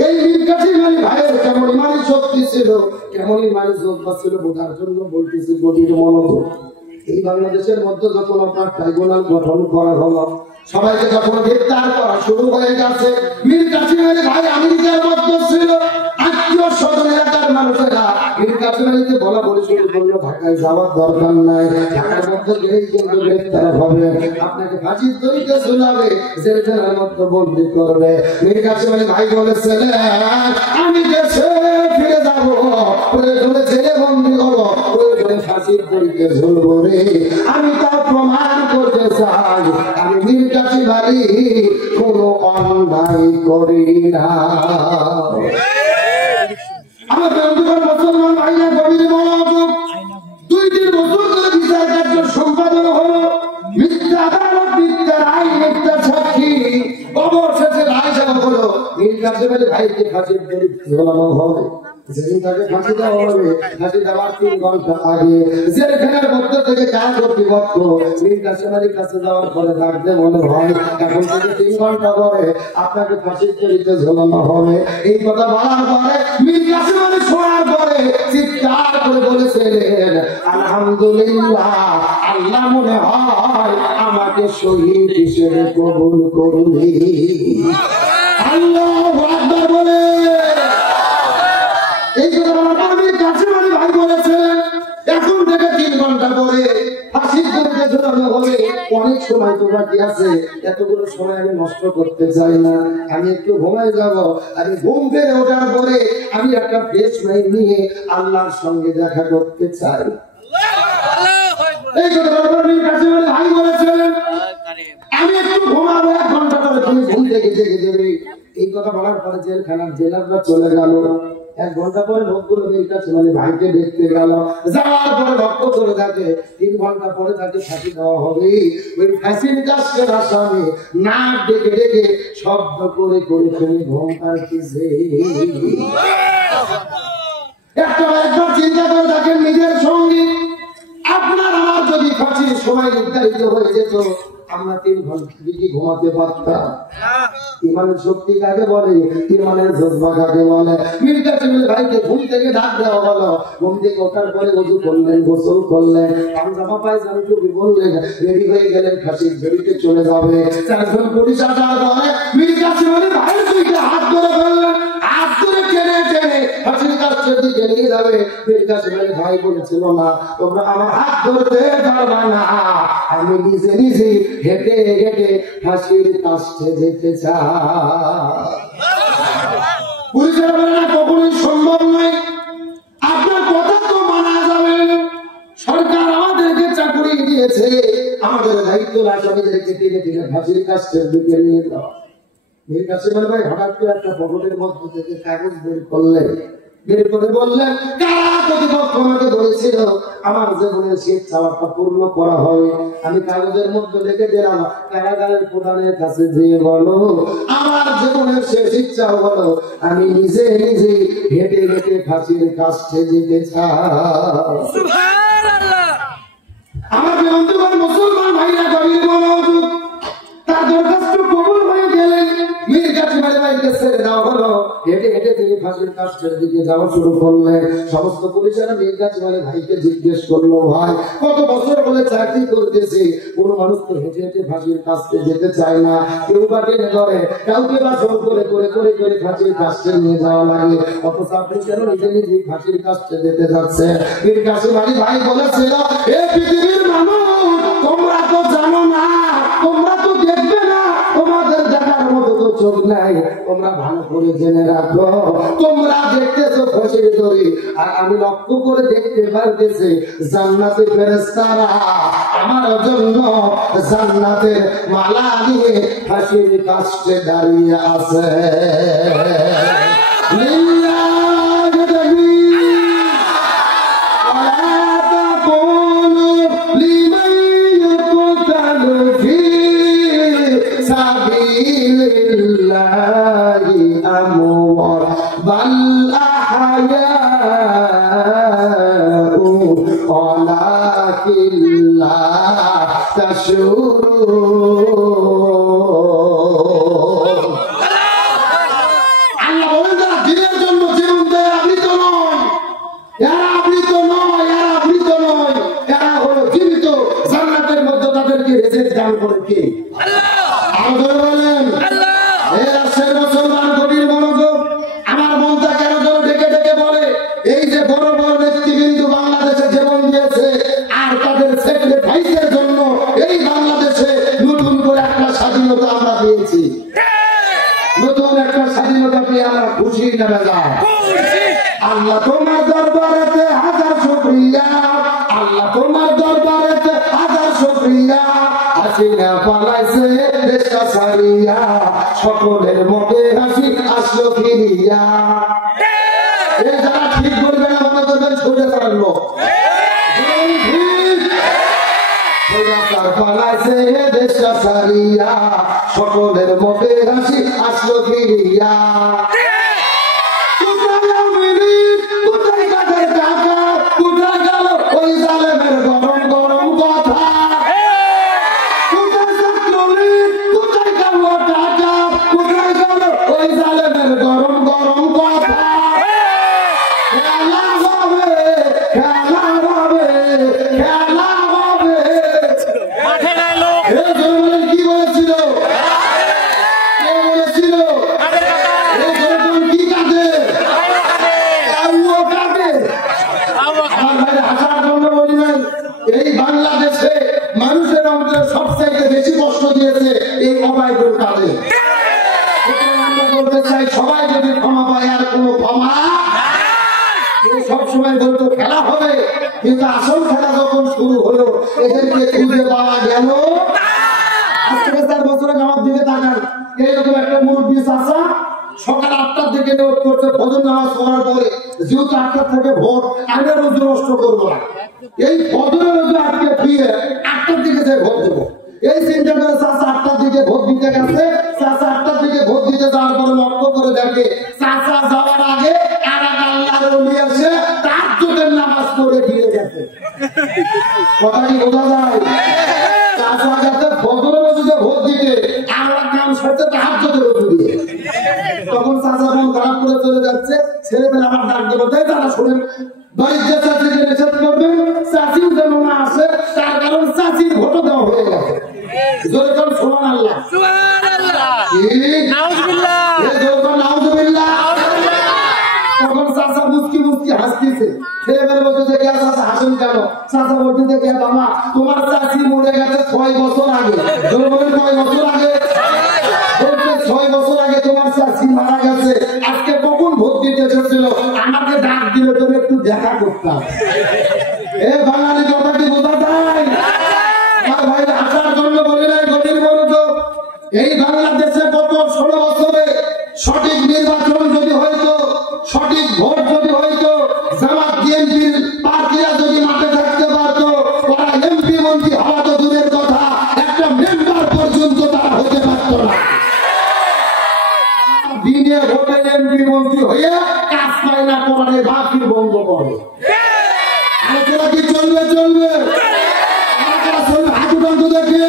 এই মীর কাসেম আলী ভাইয়ের কেমন ইমানি শক্তি ছিল, কেমন ইমানি যোদ্ধা ছিল বোঝার জন্য বলতেছি গভীর মনোযোগ। এই বাংলাদেশের মধ্যে যখন আপনার ট্রাইব্যুনাল গঠন করা হলো, সবাইকে যখন গ্রেফতার করা শুরু হয়ে গেছে, মীর কাসেম আলী ভাই আমেরিকার মধ্যে ছিল, আত্মীয় স্বজন এলাকার মানুষেরা মীর কাসেম আলীকে বলা বলে শুরু করলো ঢাকায় যাওয়ার দরকার নাই, ঢাকার মধ্যে গেলেই কিন্তু গ্রেফতার হবে, আপনাকে ফাঁসির দড়িতে ঝুলাবে, জেলখানার মধ্যে বন্দী করবে। মীর কাসেম আলী ভাই বলেছিলেন আমি দেশে ফিরে যাবো, প্রয়োজনে জেলে বন্দী হবো, প্রয়োজনে ফাঁসির দড়িতে ঝুলবো রে, আমি তা প্রমাণ করতে চাই আমি মীর কাসেম আলী কোনো অন্যায় করি না। আমার বন্ধুগণ মুসলমান ভাইরা গভীর মনোযোগ, 2-3 বছর ধরে বিচার কার্য সম্পাদন হলো, মিথ্যা আদালত, মিথ্যা রায়, মিথ্যা সাক্ষী, অবশেষে রায় দেওয়া হলো মীর কাসেম আলী ভাইকে ফাঁসির দড়িতে ঝোলানো হবে। যেদিন তাকে ফাঁসি দেওয়া হবে, ফাঁসি দেওয়ার 3 ঘন্টা আগে জেলখানার মধ্যে থেকে কাজ কর্তৃপক্ষ মীর কাসেম আলীর কাছে যাওয়ার পরে ডাকতে মনে হয় এখন থেকে 3 ঘন্টা পরে আপনাকে ফাঁসির দড়িতে ঝোলানো হবে। এই কথা বলার পরে মীর কাসেম আলী শোনার পরে চিৎকার করে বলেছিলেন আলহামদুলিল্লাহ, আল্লাহ মনে হয় আমাকে শহীদ হিসেবে কবুল করবে। আল্লাহু আকবার বলে এই কথা বলার পর মীর কাসেম আলী ভাই বলেছিলেন এখন থেকে 3 ঘন্টা পরে ফাঁসির দড়িতে ঝোলানো হবে। অনেক সময় তো বাকি আছে, এতগুলো সময় আমি নষ্ট করতে চাই না, আমি একটু ঘুমাই যাব। আমি ঘুম পেরে ওঠার পরে আমি একটা ফ্রেশ মাইন্ড নিয়ে আল্লাহর সঙ্গে দেখা করতে চাই। এই কথা বলার পর মীর কাসেম আলী ভাই বলেছিলেন আমি একটু ঘুমাবো, 1 ঘন্টা পরে তুমি ঘুম থেকে জেগে যাবে। এই কথা বলার পরে জেলখানার জেলাররা চলে গেল। 1 ঘন্টা পরে লোকগুলো মীর কাসেম আলী ভাইকে দেখতে গেল, যাওয়ার পরে লক্ষ্য করে থাকে 3 ঘন্টা পরে তাকে ফাঁসি দেওয়া হবে। ওই ফাঁসির কাছের আসামি নাক ডেকে ডেকে শব্দ করে করে ফেলে ঘুম পাড়তেছে। একবার চিন্তা করে দেখেন নিজের সঙ্গে, আপনার আমার যদি ফাঁসির সময় নির্ধারিত হয়ে যেত, আমরা 3 ঘন্টা কি ঘুমাতে পারতাম? ইমানের শক্তি কাকে বলে? ইমানের জজবা কাকে বলে? মীর কাসেম আলী ভাইকে ঘুম থেকে ডাক দেওয়া হলো। ঘুম থেকে ওঠার পরে ওযু করলেন, গোসল করলেন, পাঞ্জামা পায়জামা টুপি বললেন, রেডি হয়ে গেলেন, ফাঁসির ঝুড়িতে চলে যাবে। 4 জন পুলিশ আসার পরে মীর কাসেম আলী ভাইয়ের দুইটা হাত ধরে ফেললেন, হাত ধরে টেনে টেনে ফাঁসির কাছের দিকে নিয়ে যাবে। মীর কাসেম আলী ভাই বলেছিল, না তোমরা আমার হাত ধরতে পারবা না, আমি নিজে নিজে হেঁটে হেঁটে ফাঁসির কাছে যেতে চাই। পুলিশের বলে না, কখনোই সম্ভব নয়, আপনার কথা তো মানা যাবে না। সরকার আমাদেরকে চাকরি দিয়েছে, আমাদের দায়িত্ব আসামিদেরকে টেনে টেনে ফাঁসির কাছের দিকে নিয়ে যাওয়া। মীর কাসেম আলী ভাই হঠাৎ করে একটা পকেটের মধ্যে থেকে কাগজ বের করলেন, বের করে বললেন, কারা কর্তৃপক্ষ আমাকে বলেছিল আমার জীবনের শেষ চাওয়াটা পূর্ণ করা হবে। আমি কাগজের মধ্যে লিখে দিলাম, কারাগারের প্রধানের কাছে যেয়ে বলো আমার জীবনের শেষ ইচ্ছা হলো আমি নিজে নিজে হেঁটে হেঁটে ফাঁসির কাছে যেতে চাই। সুবহানাল্লাহ। আমার বন্ধুগণ, মুসলমান ভাইরা, গভীর মনোযোগ, তার দরখাস্ত কবুল হয়ে গেলেন। মীর কাসেম আলী ভাইকে ছেড়ে দেওয়া হলো। হেঁটে হেঁটে তিনি ফাঁসির কাছের দিকে যাওয়া শুরু করলেন। সমস্ত পুলিশেরা মীর কাসেম আলী ভাইকে জিজ্ঞেস করলো, ভাই কত বছর হলে চাকরি করতেছি, কোন মানুষ তো হেঁটে হেঁটে ফাঁসির কাছে যেতে চায় না, কেউ বা টেনে ধরে, কাউকে বা জোর করে করে করে করে ফাঁসির কাছে নিয়ে যাওয়া লাগে, অথচ আপনি কেন নিজে নিজে ফাঁসির কাছে যেতে যাচ্ছে? মীর কাসেম আলী ভাই বলেছিল, এ পৃথিবীর মানুষ, তোমরা তো জানো না, তোমরা তো দেখবে না, তোমাদের দেখার মতো তো চোখ নাই, তোমরা ভালো করে জেনে রাখো, তোমরা দেখতেছো ফাঁসির দড়ি, আর আমি লক্ষ্য করে দেখতে পারতেছি জান্নাতের ফেরেশতারা আমার জন্য জান্নাতের মালা নিয়ে ফাঁসির কাছে দাঁড়িয়ে আছে। আল্লাহ তোমার দরবারেতে হাজার শুকরিয়া, আল্লাহ তোমার দরবারেতে হাজার শুকরিয়া, হাসিনা পালাইছে দেশটা ছাড়িয়া, সকলের মুখে হাসি আসলো ফিরিয়া। এই যারা ঠিক বলবে না মনে করবেন ছুটে পারলো, পালাইছে দেশটা ছাড়িয়া, সকলের মুখে হাসি আসলো ফিরিয়া। সবাই যদি ক্ষমা পায় আর কোন ক্ষমা সবসময় বলতো খেলা হবে, কিন্তু আসল খেলা যখন শুরু হলো এদেরকে খুঁজে পাওয়া গেল। আজ থেকে 4 বছর আমার দিকে তাকান, এইরকম একটা মুরব্বী চাচা সকাল 8টার দিকে নিয়োগ করছে ফজর নামাজ পড়ার পরে, যেহেতু 8টা থেকে ভোট, আমি রোজু নষ্ট করবো না, এই ফজরের রোজু আজকে ফিরে 8টার দিকে যে ভোট দেবো, এই চিন্তা করে চাচা 8টার দিকে ভোট দিতে গেছে। চাচা 8টার দিকে ভোট দিতে যাওয়ার পরে লক্ষ্য করে দেখে চাচা যাওয়ার আগে আর এক আল্লাহর ওলি এসে তাহাজ্জুদের নামাজ পড়ে দিয়ে গেছে। কথা কি বোঝা যায়? চাচা গেছে ফজরের রোজুতে ভোট দিতে, আর এক নাম সাথে তাহাজ্জুদের রোজু দিয়ে। তখন চাচা মন খারাপ করে চলে যাচ্ছে, ছেলেমেয়ে আবার ডাক দেবো, তাই তারা শোনেন বাড়ির যে চাচিকে নিষেধ করবেন, চাচিও যেন না আসে, তার কারণ চাচির ভোটও দেওয়া হয়ে গেছে। জোরে কোন সুবহানাল্লাহ, সুবহানাল্লাহ, নাউজুবিল্লাহ, নাউজুবিল্লাহ। তখন চাচা মুস্কি মুস্কি হাসতেছে, ছেলেমেয়ে বলতে যে কে চাচা হাসেন কেন? চাচা বলতে যে কে বাবা তোমার চাচি মরে গেছে 6 বছর আগে। জোরে বলেন 6 বছর আগে? বলতে 6 বছর আগে তোমার চাচি মারা গেছে, আজকে কখন ভোট দিতে এসেছিল, আমাকে ডাক দিলে তুমি একটু দেখা করতাম। এ বাঙালি কথা কি বোঝা যায়? আমার ভাই আসার জন্য বলে নাই, গভীর মনোযোগ। এই বাংলাদেশে গত 16 বছরে সঠিক নির্বাচন যদি হইতো, সঠিক ভোট যদি হইতো, জামাত বিএনপির প্রার্থীরা যদি মাঠে থাকতে পারতো, তারা এমপি মন্ত্রী হওয়া তো দূরের কথা, একটা মেম্বার পর্যন্ত তারা হতে পারতো না। দিনে ভোটে এমপি মন্ত্রী হয়ে কাজ পায় না, কোরআনে বাকির বন্ধ করে। আলোচনা কি চলবে? চলবে। হাঁটু বন্ধ দেখে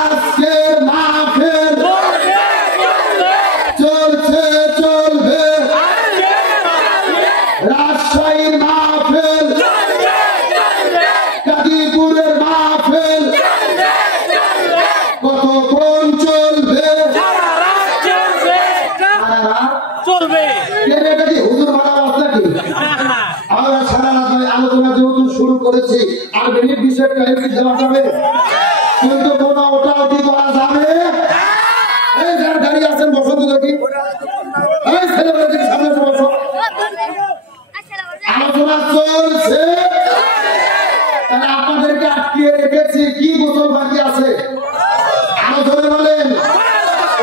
আজকের মাহফিল চলছে, চলবে। রাজশাহীর মাহফিল, গাজীপুরের মাহফিল কতক্ষণ চলবে? চলবে। এটা কি হুজুর মারা অবস্থা কি? আমরা সারা রাত আলোচনা যেহেতু শুরু করেছি, আর মিনিট 20 টাইম দেওয়া যাবে, কিন্তু কোনো ওটাওটি করা যাবে। এই যারা দাঁড়িয়ে আছেন বসন্ত দেখি, এই ছেলেমেয়েদের সামনে বসো। আলোচনা চলছে, তাহলে আপনাদেরকে আটকিয়ে রেখেছি, কি গোসল বাকি আছে? আলোচনা বলেন।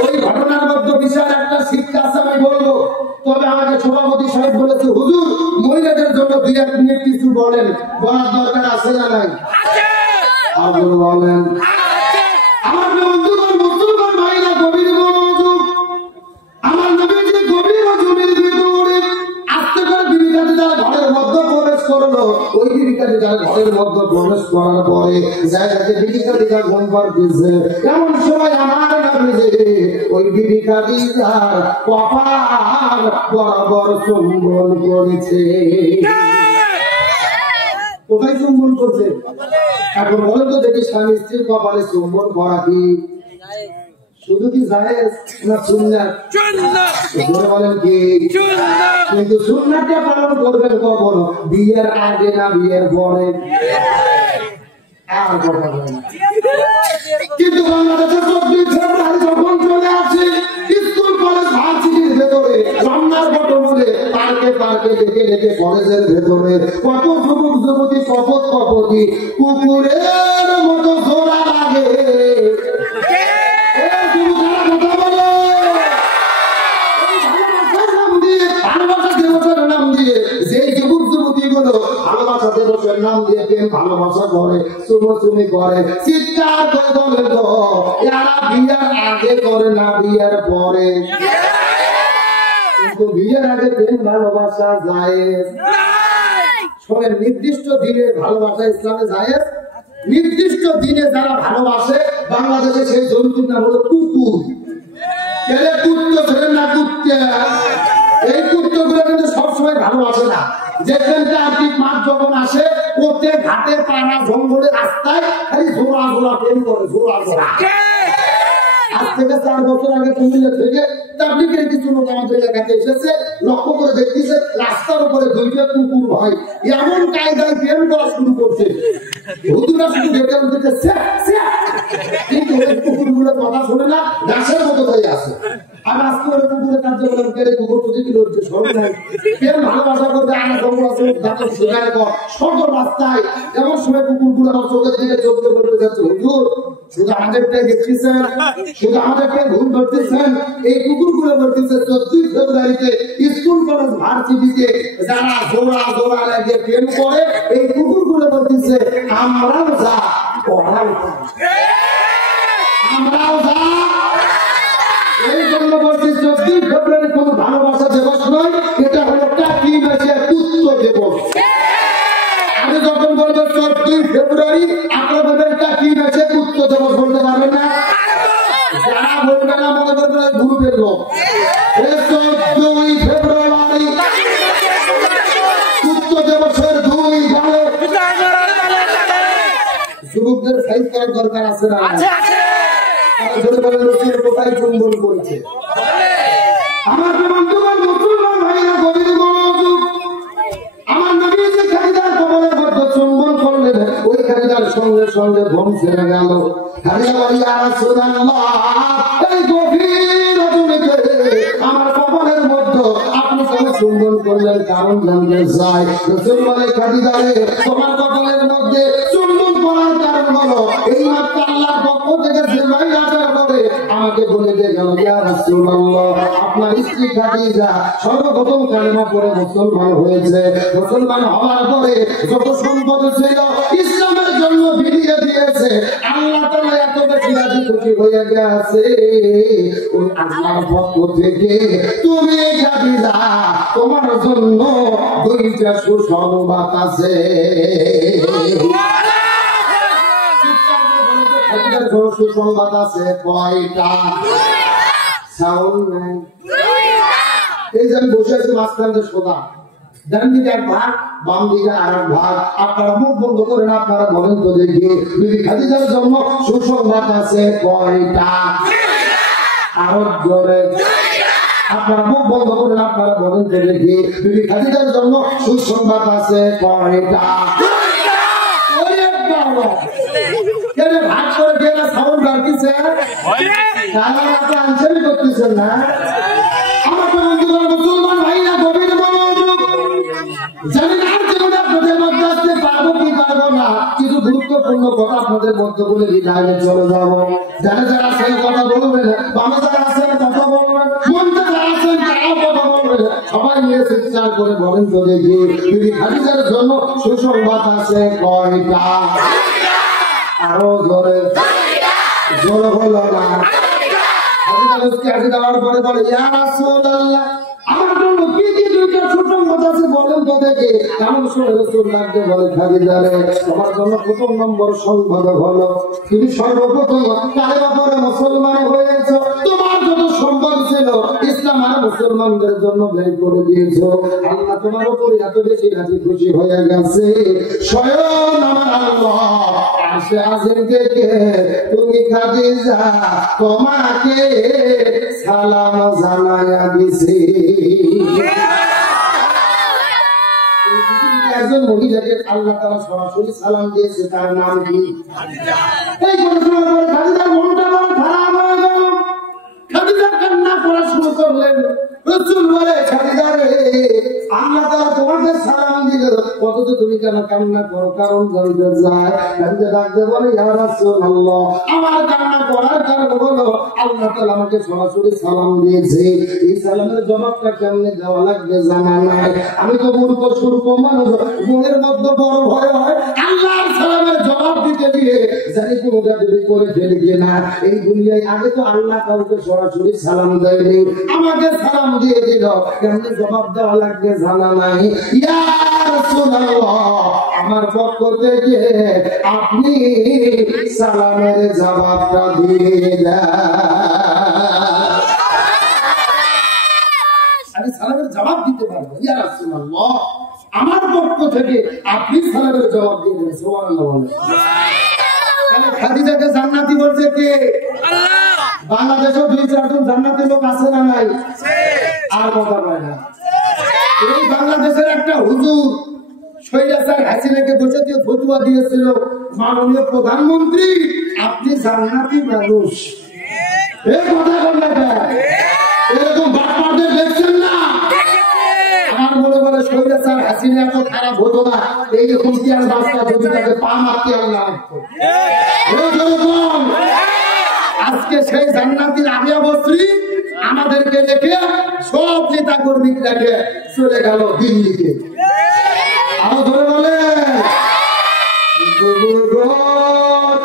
ওই ঘটনার মধ্যে বিশাল একটা শিক্ষা আছে, আমি বলবো। তবে আমাকে সভাপতি সাহেব বলেছে, হুজুর মহিলাদের জন্য 2-1 মিনিট কিছু বলেন, বলার দরকার আছে না নাই? আবার বলেন। আমার বন্ধুগণ, মুসলমান ভাইরা গভীর মনোযোগ। আমার নবীজি গভীর জমির ভিতরে আস্তে করে বিবিকাতে তার ঘরের মধ্যে প্রবেশ করলো। ওই বিবিকাতে তার ঘরের মধ্যে প্রবেশ করার পরে জায়গাতে বিবিকাতে তার ঘুম পাড়তেছে। এমন সময় আমার নবীজি ওই বিবিকাতে তার কপাল বরাবর চুম্বন করেছে। কোথায় চুম্বন করছে? এখন বলেন তো দেখি, স্বামী স্ত্রীর কপালে চুম্বন করা কি শুধু কি জায়েজ না সুন্নাত? জোরে বলেন কি? কিন্তু সুন্নাতটা পালন করবেন কখন? বিয়ের আগে না বিয়ের পরে? আর কথা বলেন। কিন্তু বাংলাদেশের 24 ফেব্রুয়ারি যখন চলে আসে, স্কুল কলেজ ভার্সিটির ভেতরে, রান্নার বটমূলে, পার্কে পার্কে ডেকে ডেকে কলেজের ভেতরে কত যুবক যুবতী কপত কপতি কুকুরের মতো জোড়া লাগে। ভালোবাসা দিবসের নাম দিয়ে প্রেম ভালোবাসা করে, চুমোচুমি করে, চিৎকার করে বলে তো এরা বিয়ের আগে করে না বিয়ের পরে? কিন্তু বিয়ের আগে প্রেম ভালোবাসা জায়েজ। শোনেন, নির্দিষ্ট দিনে ভালোবাসা ইসলামে জায়েজ। নির্দিষ্ট দিনে যারা ভালোবাসে, বাংলাদেশে সেই জন্তুর নাম হলো কুকুর। এলে কুত্তো ছেড়ে না কুত্তে। এই কুত্তগুলো কিন্তু সবসময় ভালোবাসে না। যেখানে কার্তিক মাস যখন আসে, ওতে ঘাটে পাড়া জঙ্গলে রাস্তায় খালি জোড়া জোড়া প্রেম করে, জোড়া জোড়া। আজ থেকে 4 বছর আগে কুমিল্লা থেকে তাবলিগের কিছু লোক আমাদের এলাকাতে এসেছে, লক্ষ্য করে দেখতেছে রাস্তার উপরে 2টা কুকুর ভাই এমন কায়দায় প্রেম করা শুরু করছে। হুজুরা শুধু দেখে উঠতেছে, কিন্তু ওই কুকুরগুলো কথা শোনে না, গাছের মতো হয়ে আসে। আর আজকে ওই কুকুরের কাছে বললাম, কে কুকুর প্রতি কি লড়ছে? সরব নাই। প্রেম ভালোবাসা করতে আনা জঙ্গল আছে, গাছের শিকার কর সর্ব রাস্তায়। এমন সময় কুকুরগুলো আমার চোখের দিকে চোখে বলতে যাচ্ছে, হুজুর শুধু আমাদেরটাই দেখতেছেন, শুধু আমাদেরকে ভুল ধরতেছেন। এই কুকুরগুলো বলতেছে 14 ফেব্রুয়ারিতে স্কুল কলেজ ভার্সিটিতে যারা জোড়া লাগে প্রেম করে, এই কুকুরগুলো বলতেছে আমরাও যা ওরাও আমরাও যা। এই জন্য বলছি 14 ফেব্রুয়ারি কোনো ভালোবাসা দিবস নয়, এটা হলো টাকি মাসে পুত্র দিবস। আমি যখন বলবো 14 ফেব্রুয়ারি আপনারা বলবেন টাকি মাসে পুত্র দিবস বলতে পারবেন না। যারা বলবে না মনে করবেন গ্রুপের লোক। 14 ফেব্রুয়ারি পুত্র দিবসের 2 গালে যুবকদের সাইজ করার দরকার আছে না? কোথায় চুম্বন করেছে আমার বন্ধুগণ, মুসলমান ভাইরা গভীর মনোযোগ। আমার নবী যে খাদিজার কবরের মধ্যে চুম্বন করলেন, ওই খাদিজার সঙ্গে সঙ্গে ঘুম ছেড়ে গেল। খাদিজা বলি ইয়া রাসূলুল্লাহ, এই গভীর রজনীতে আমার কবরের মধ্যে আপনি কেন চুম্বন করলেন, কারণ জানতে চাই। রাসূল বলে খাদিজা রে, তোমার কবরের মধ্যে চুম্বন করার কারণ হলো এই মাত্র আল্লাহর পক্ষ থেকে যে ভাই আসার পরে আমাকে বলে দিয়ে গেল ইয়া রাসূলুল্লাহ, আপনার স্ত্রী খাদিজা সর্বপ্রথম কালেমা পড়ে মুসলমান হয়েছে। মুসলমান হওয়ার পরে যত সম্পদ ছিল ইসলামের জন্য বিলিয়ে দিয়েছে। আল্লাহ তাআলা এত বেশি রাজি খুশি হয়ে গেছে, ওই আল্লাহর পক্ষ থেকে তুমি খাদিজা তোমার জন্য 2টা সুসংবাদ আছে। সুসংবাদ আছে কয়টা? সাউন্ড নাই। এই যে আমি বসে আছি মাঝখানে সোজা, ডান দিকে এক ভাগ, বাম দিকে আর এক ভাগ। আপনারা মুখ বন্ধ করেন, আপনারা বলেন তো দেখি বিবি খাদিজার জন্য সুসংবাদ আছে কয়টা? আরো জোরে আপনারা মুখ বন্ধ করেন, আপনারা বলেন তো দেখি বিবি খাদিজার জন্য সুসংবাদ আছে কয়টা? ভাগ করে দিয়ে সাউন্ড বাড়তেছে, আনসারি করতেছেন না। আমার বন্ধুগণ, মুসলমান ভাইরা গভীর মনোযোগ। জানি না জীবনে আপনাদের মধ্যে আসতে পারবো কি পারবো না, কিছু গুরুত্বপূর্ণ কথা আপনাদের মধ্যে বলে বিদায় চলে যাবো। যারা যারা আছেন কথা বলবেন, বামে যারা আছেন কথা বলবেন, মন্ত্রে যারা আছেন তারাও কথা বলবেন। সবাই মিলে চিৎকার করে বলেন তো দেখি বিবি খাদিজার জন্য সুসংবাদ আছে কয়টা? আরো জোরে জোরে হলো না। দেওয়ার পরে বলে ইয়া রাসূলুল্লাহ, আমার জন্য কি কি 2টা সুসংবাদ আছে বলেন তো দেখি। এমন শুনে রাসূল ডাকতে বলে খাদিজা রে, তোমার জন্য প্রথম নম্বর সংবাদ হলো তুমি সর্বপ্রথম কালেমা পড়ে মুসলমান হয়েছো। তোমার যত সম্পদ ছিল ইসলাম আর মুসলমানদের জন্য ব্যয় করে দিয়েছো। আল্লাহ তোমার উপর এত বেশি রাজি খুশি হয়ে গেছে, স্বয়ং আমার আল্লাহ আরশে আজিম থেকে তুমি খাদিজা তোমাকে সালাম জানায়া দিছি। একজন মহিলাকে আল্লাহ তাআলা সরাসরি সালাম দিয়েছে, তার নাম কি? এই কথা শোনার পরে খাদিজার মনটা বড় খারাপ হয়ে গেল। খাদিজা কান্না করা শুরু করলেন। রাসূল বলে খাদিজা রে, আল্লাহ তাআলা তোমাকে সালাম দিল, কতদিন তুমি কেন কান্না করো? কারণ জানতে চায়। খাদিজা ডাকতে বলে ইয়া রাসূলুল্লাহ, আমার কান্না করার কারণ হলো আল্লাহ তাআলা আমাকে সরাসরি সালাম দিয়েছে। এই সালামের জবাবটা কেমনে দেওয়া লাগবে জানা নাই। আমি তো মূর্খ সুরূপ মানুষ, মনের মধ্যে বড় ভয় হয় আল্লাহর সালামের জবাব দিতে গিয়ে জানি কোনো গাদরি করে ফেলি কিনা। এই দুনিয়ায় আগে তো আল্লাহ কাউকে সরাসরি সালাম দেয়নি, আমাকে সালাম দিয়ে দিল, কেমনে জবাব দেওয়া লাগবে জানা নাই। ইয়া রাসূলুল্লাহ, আমার পক্ষ থেকে আপনি সালামের জবাবটা দিয়ে দেন। আমি সালামের জবাব দিতে পারবো। ইয়া রাসূলুল্লাহ, আমার পক্ষ থেকে আপনি সালামের জবাব দিয়ে দেন। সুবহানাল্লাহ। তাহলে খাদিজাকে জান্নাতি বলছে কে? আল্লাহ। বাংলাদেশে 2-4 জান্নাতি লোক আছে না নাই? আর কথা বলে না। এই বাংলাদেশের একটা হুজুর স্বৈরাচার হাসিনাকে বসে দিয়ে ফতোয়া দিয়েছিল, মাননীয় প্রধানমন্ত্রী আপনি জান্নাতি মানুষ। এই কথা বললে এরকম বাটপারদের দেখছেন না? আমার মনে বলে স্বৈরাচার হাসিনা এত খারাপ হতো না, এইরকম টিয়ার বাচ্চা যদি তাকে পা মারতে আল্লাহ আজকে সেই জান্নাতি রাবিয়া বস্ত্রী আমাদেরকে দেখে সব নেতা কর্মী দেখে চলে গেল দিল্লিতে। আরো ধরে বলে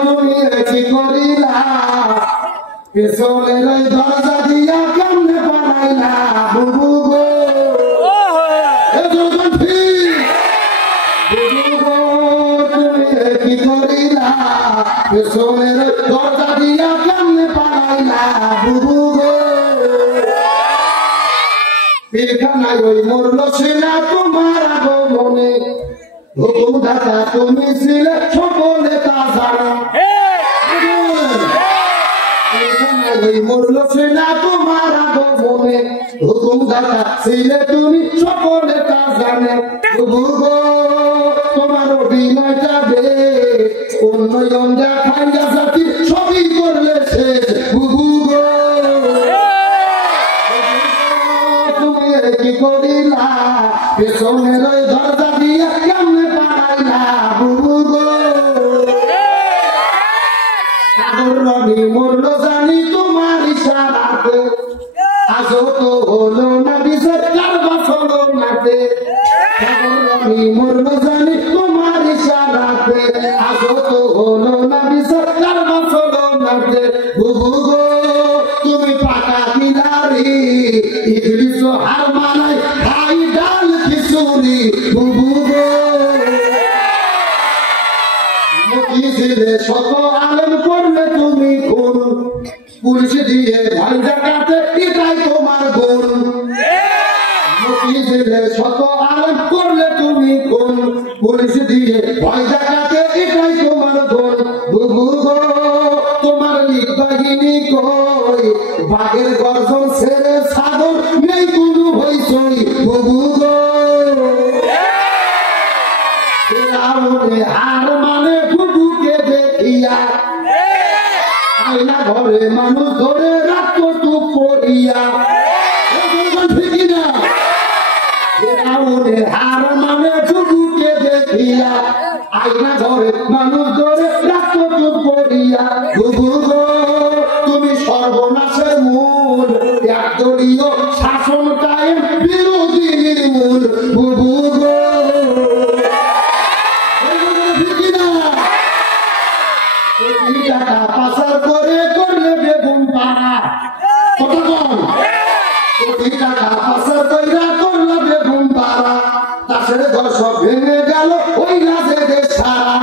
তুমি কি করিলা পেছনের দরজা দিয়া কেমনে বানাইলা বুবু গো তুমি কি করিলা পেছনের দরজা দিয়া কেমনে বানাইলা বুবু গো পিলখানায় ওই মরল ছিলা তোমার আগমনে হুকুম দাতা তুমি ছিলে সকলে তা জানো ওই মরল ছিলা তোমার আগমনে হুকুম দাতা ছিলে তুমি সকলে তা জানে বুবু গো তোমার অভিনয়টা দে উন্নয়ন দেখাইয়া জাতি সবই করলে শেষ বুবু গো তুমি কি করিলা পেছনের ওই দরজা দিয়া কেমনে পারাইলা বুবু গো সাগর রবি মরল জানি তোমার ইশারাতে আজও তো হলো না বিচার কার বাসলো নাতে সাগর রবি মরল জানি তোমার ইশারাতে আজও তো হলো না বিচার কার বাসলো নাতে বুবু গো তুমি পাকা কিনারি ইবলিস হার মানাই খাই ডাল খিচুড়ি বুবু গো মতিঝিলে শত আলেম করলে তুমি খুন পুলিশ দিয়ে ভাই জাকাতে এটাই তোমার গুণ মতিঝিলে শত আলেম করলে তুমি খুন পুলিশ দিয়ে ভাই জাকাতে এটাই তোমার গুণ বুবু গো তোমার লিগ বাহিনী কই বাঘের গর্জন ছেড়ে সাগর নেই কোনো হইচই বুবু গো হার মানে বুবুকে দেখিয়া আয়না ঘরে মানুষ ধরে রাখতো তু পড়িয়া ঠিকই না হার মানে বুবুকে দেখিয়া আয়না ঘরে মানুষ ধরে রাখতো তু পড়িয়া বুবু গো তুমি সর্বনাশের মূল একদলীয় শাসন কায়েম বিরোধী নির্মূল বুবু গো টাকা পাচার করে করলে বেগুন পাড়া কতক্ষণ কোটি টাকা পাচার কইরা করলে বেগুন পাড়া তাসের ঘর সব ভেঙে গেল ওই রাজে দেশ সারা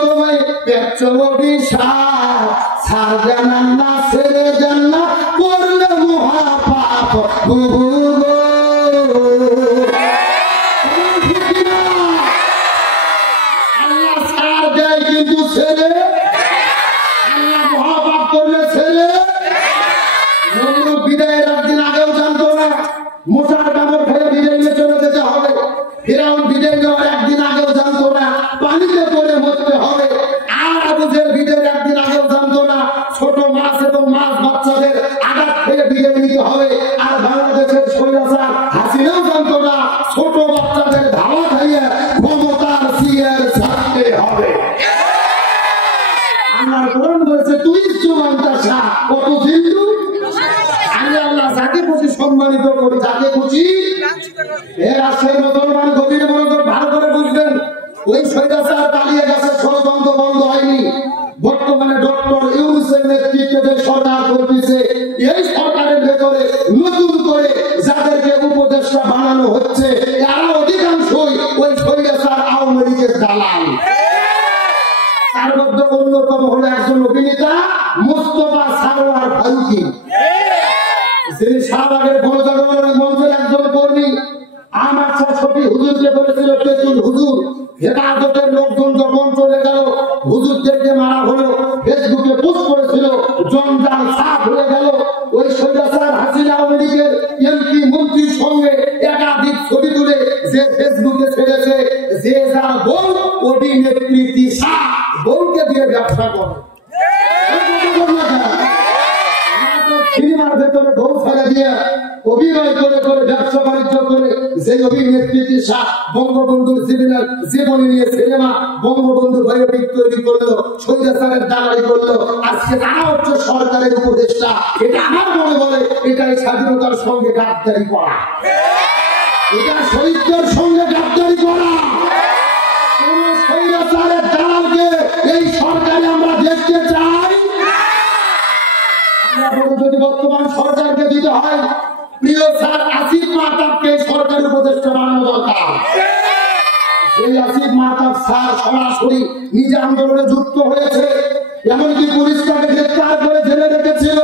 তোমায় পেচ্ছ অভিশাপ ছাড় জানান না ছেড়ে যান না করলে মহা পাপ বুবু গো কিন্তু ছেলে আল্লাহ মহাপাপ করলে ছেলে বিদায়ের একদিন আগেও জানতো না মোটার কামড় খেয়ে বিদায় নিয়ে চলে যেতে হবে ফিরাউন বিদায় নেওয়ার একদিন আগেও জানতো না পানিতে পড়ে মরতে হবে আর আবু জেহেল বিদায়ের একদিন আগেও জানতো না ছোট মাছ এবং মাছ বাচ্চাদের আঘাত খেয়ে বিদায় নিতে হবে আর বাংলাদেশের স্বৈরাচার হাসিনাও জানতো না ছোট বাচ্চাদের ধাওয়া খাইয়ে ক্ষমতার চেয়ার ছাড়তে হবে। আল্লাহর কোরআন বলেছে তুই জুমানটা শাহ কত হিন্দু আমি আল্লাহ যাকে খুশি সম্মানিত করি যাকে খুশি এর আসে মুসলমান গভীর মনোযোগ ভালো করে বুঝবেন ওই স্বৈরাচার পালিয়ে গেছে ষড়যন্ত্র বন্ধ হয়নি বর্তমানে ডক্টর ইউনূসের নেতৃত্বে যে সরকার করতেছে এই সরকারের ভেতরে নতুন করে যাদেরকে উপদেষ্টা বানানো হচ্ছে এরা অধিকাংশই ওই স্বৈরাচার আওয়ামী লীগের দালাল তার মধ্যে অন্যতম হলো একজন অভিনেতা মোস্তফা সারোয়ার ফারুকী যিনি শাহবাগের গণজাগরণ মঞ্চের একজন কর্মী আমার শফি হুজুরকে বলেছিল পেতুল হুজুর হেফাজতের লোকজন যখন চলে গেল হুজুরদেরকে মারা হলো ফেসবুকে পোস্ট করেছিল জঞ্জাল সাফ হয়ে গেল ওই স্বৈরাচার হাসিনা আওয়ামী লীগের এমপি মন্ত্রীর সঙ্গে একাধিক ছবি তুলে যে ফেসবুকে ছেড়েছে যে যার বউ অভিনেত্রী সাফ বউকে দিয়ে ব্যবসা করে সিনেমার ভেতরে বউ ফেলে দিয়ে অভিনয় করে করে ব্যবসা বাণিজ্য করে যে অভিনেত্রী বঙ্গবন্ধুর জীবনী নিয়ে সিনেমা বঙ্গবন্ধু বায়োপিক তৈরি করলো, স্বৈরাচারের দালালি করলো, আজকে তারা হচ্ছে সরকারের উপদেষ্টা। এটা আমার মনে বলে এটাই স্বাধীনতার সঙ্গে গাদ্দারি করা, এটা শহীদদের সঙ্গে গাদ্দারি করা। কোন স্বৈরাচারের দালালকে এই সরকারে আমরা দেখতে চাই। যদি বর্তমান সরকারকে দিতে হয়, প্রিয় স্যার আসিফ মাহতাবকে সরকারি উপদেষ্টা বানানো দরকার। সেই আসিফ মাহতাব স্যার সরাসরি নিজে আন্দোলনে যুক্ত হয়েছে, এমনকি পুলিশ তাকে গ্রেফতার করে জেলে রেখেছিল।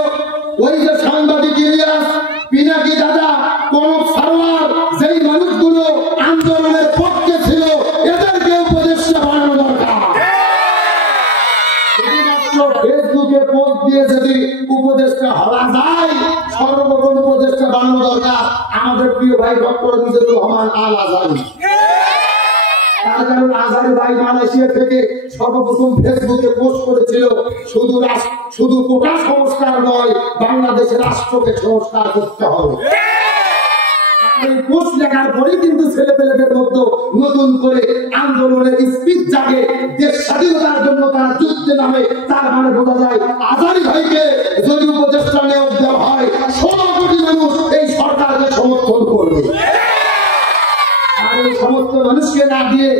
ওই যে সাংবাদিক ইলিয়াস, পিনাকি দাদা, কনক সারোয়ার, যেই মানুষগুলো আন্দোলনের পক্ষে ছিল, এদেরকে উপদেষ্টা বানানো দরকার। ফেসবুকে পোস্ট দিয়ে যদি উপদেষ্টা হওয়া যায়, সর্বপ্রথম উপদেষ্টা বানানো দরকার আমাদের প্রিয় ভাই ডক্টর মিজানুর রহমান আল আজহারি। তার কারণ আজহারি ভাই মালয়েশিয়া থেকে সর্বপ্রথম ফেসবুকে পোস্ট করেছিল শুধু কোটা সংস্কার নয়, বাংলাদেশের রাষ্ট্রকে সংস্কার করতে হবে। এই পোস্ট লেখার পরে কিন্তু ছেলেপেলেদের মধ্যে নতুন করে আন্দোলনের স্পিচ জাগে, দেশ স্বাধীনতার জন্য তারা যুদ্ধে নামে। তার মানে বোঝা যায় আজহারি ভাইকে যদি উপদেষ্টা নিয়োগ দেওয়া হয়, 16 কোটি মানুষ এই সরকারকে সমর্থন করবে। আর এই সমস্ত মানুষকে না দিয়ে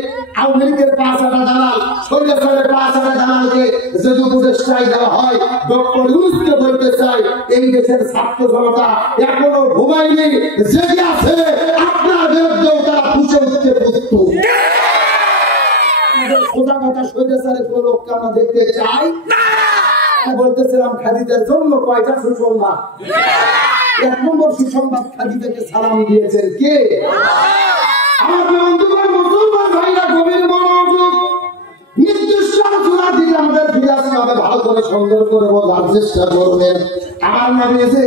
আওয়ামী লীগের 5 দালাল, স্বৈরাচারের 5 দালালকে যদি উপদেষ্টায় দেওয়া হয়, ডক্টর ইউনূসকে বলতে চাই, এই দেশের ছাত্র জনতা এখনো ঘুমায়নি, জেগে আছে। আপনার বিরুদ্ধেও তারা ফুঁসে উঠতে প্রস্তুত। সোজা কথা, স্বৈরাচারের কোন লোককে আমরা দেখতে চাই না। বলতেছিলাম খাদিজার জন্য কয়টা সুসংবাদ। 1 নম্বর সুসংবাদ, খাদিজাকে সালাম দিয়েছেন কে? আমার বন্ধুগণ, মুসলমান ভাইরা গভীর মনোযোগ, নির্দিষ্ট আলোচনা দিকে আমাদের ফিরে আসতে হবে। ভালো করে সুন্দর করে বোঝার চেষ্টা করবেন। আমার নবী যে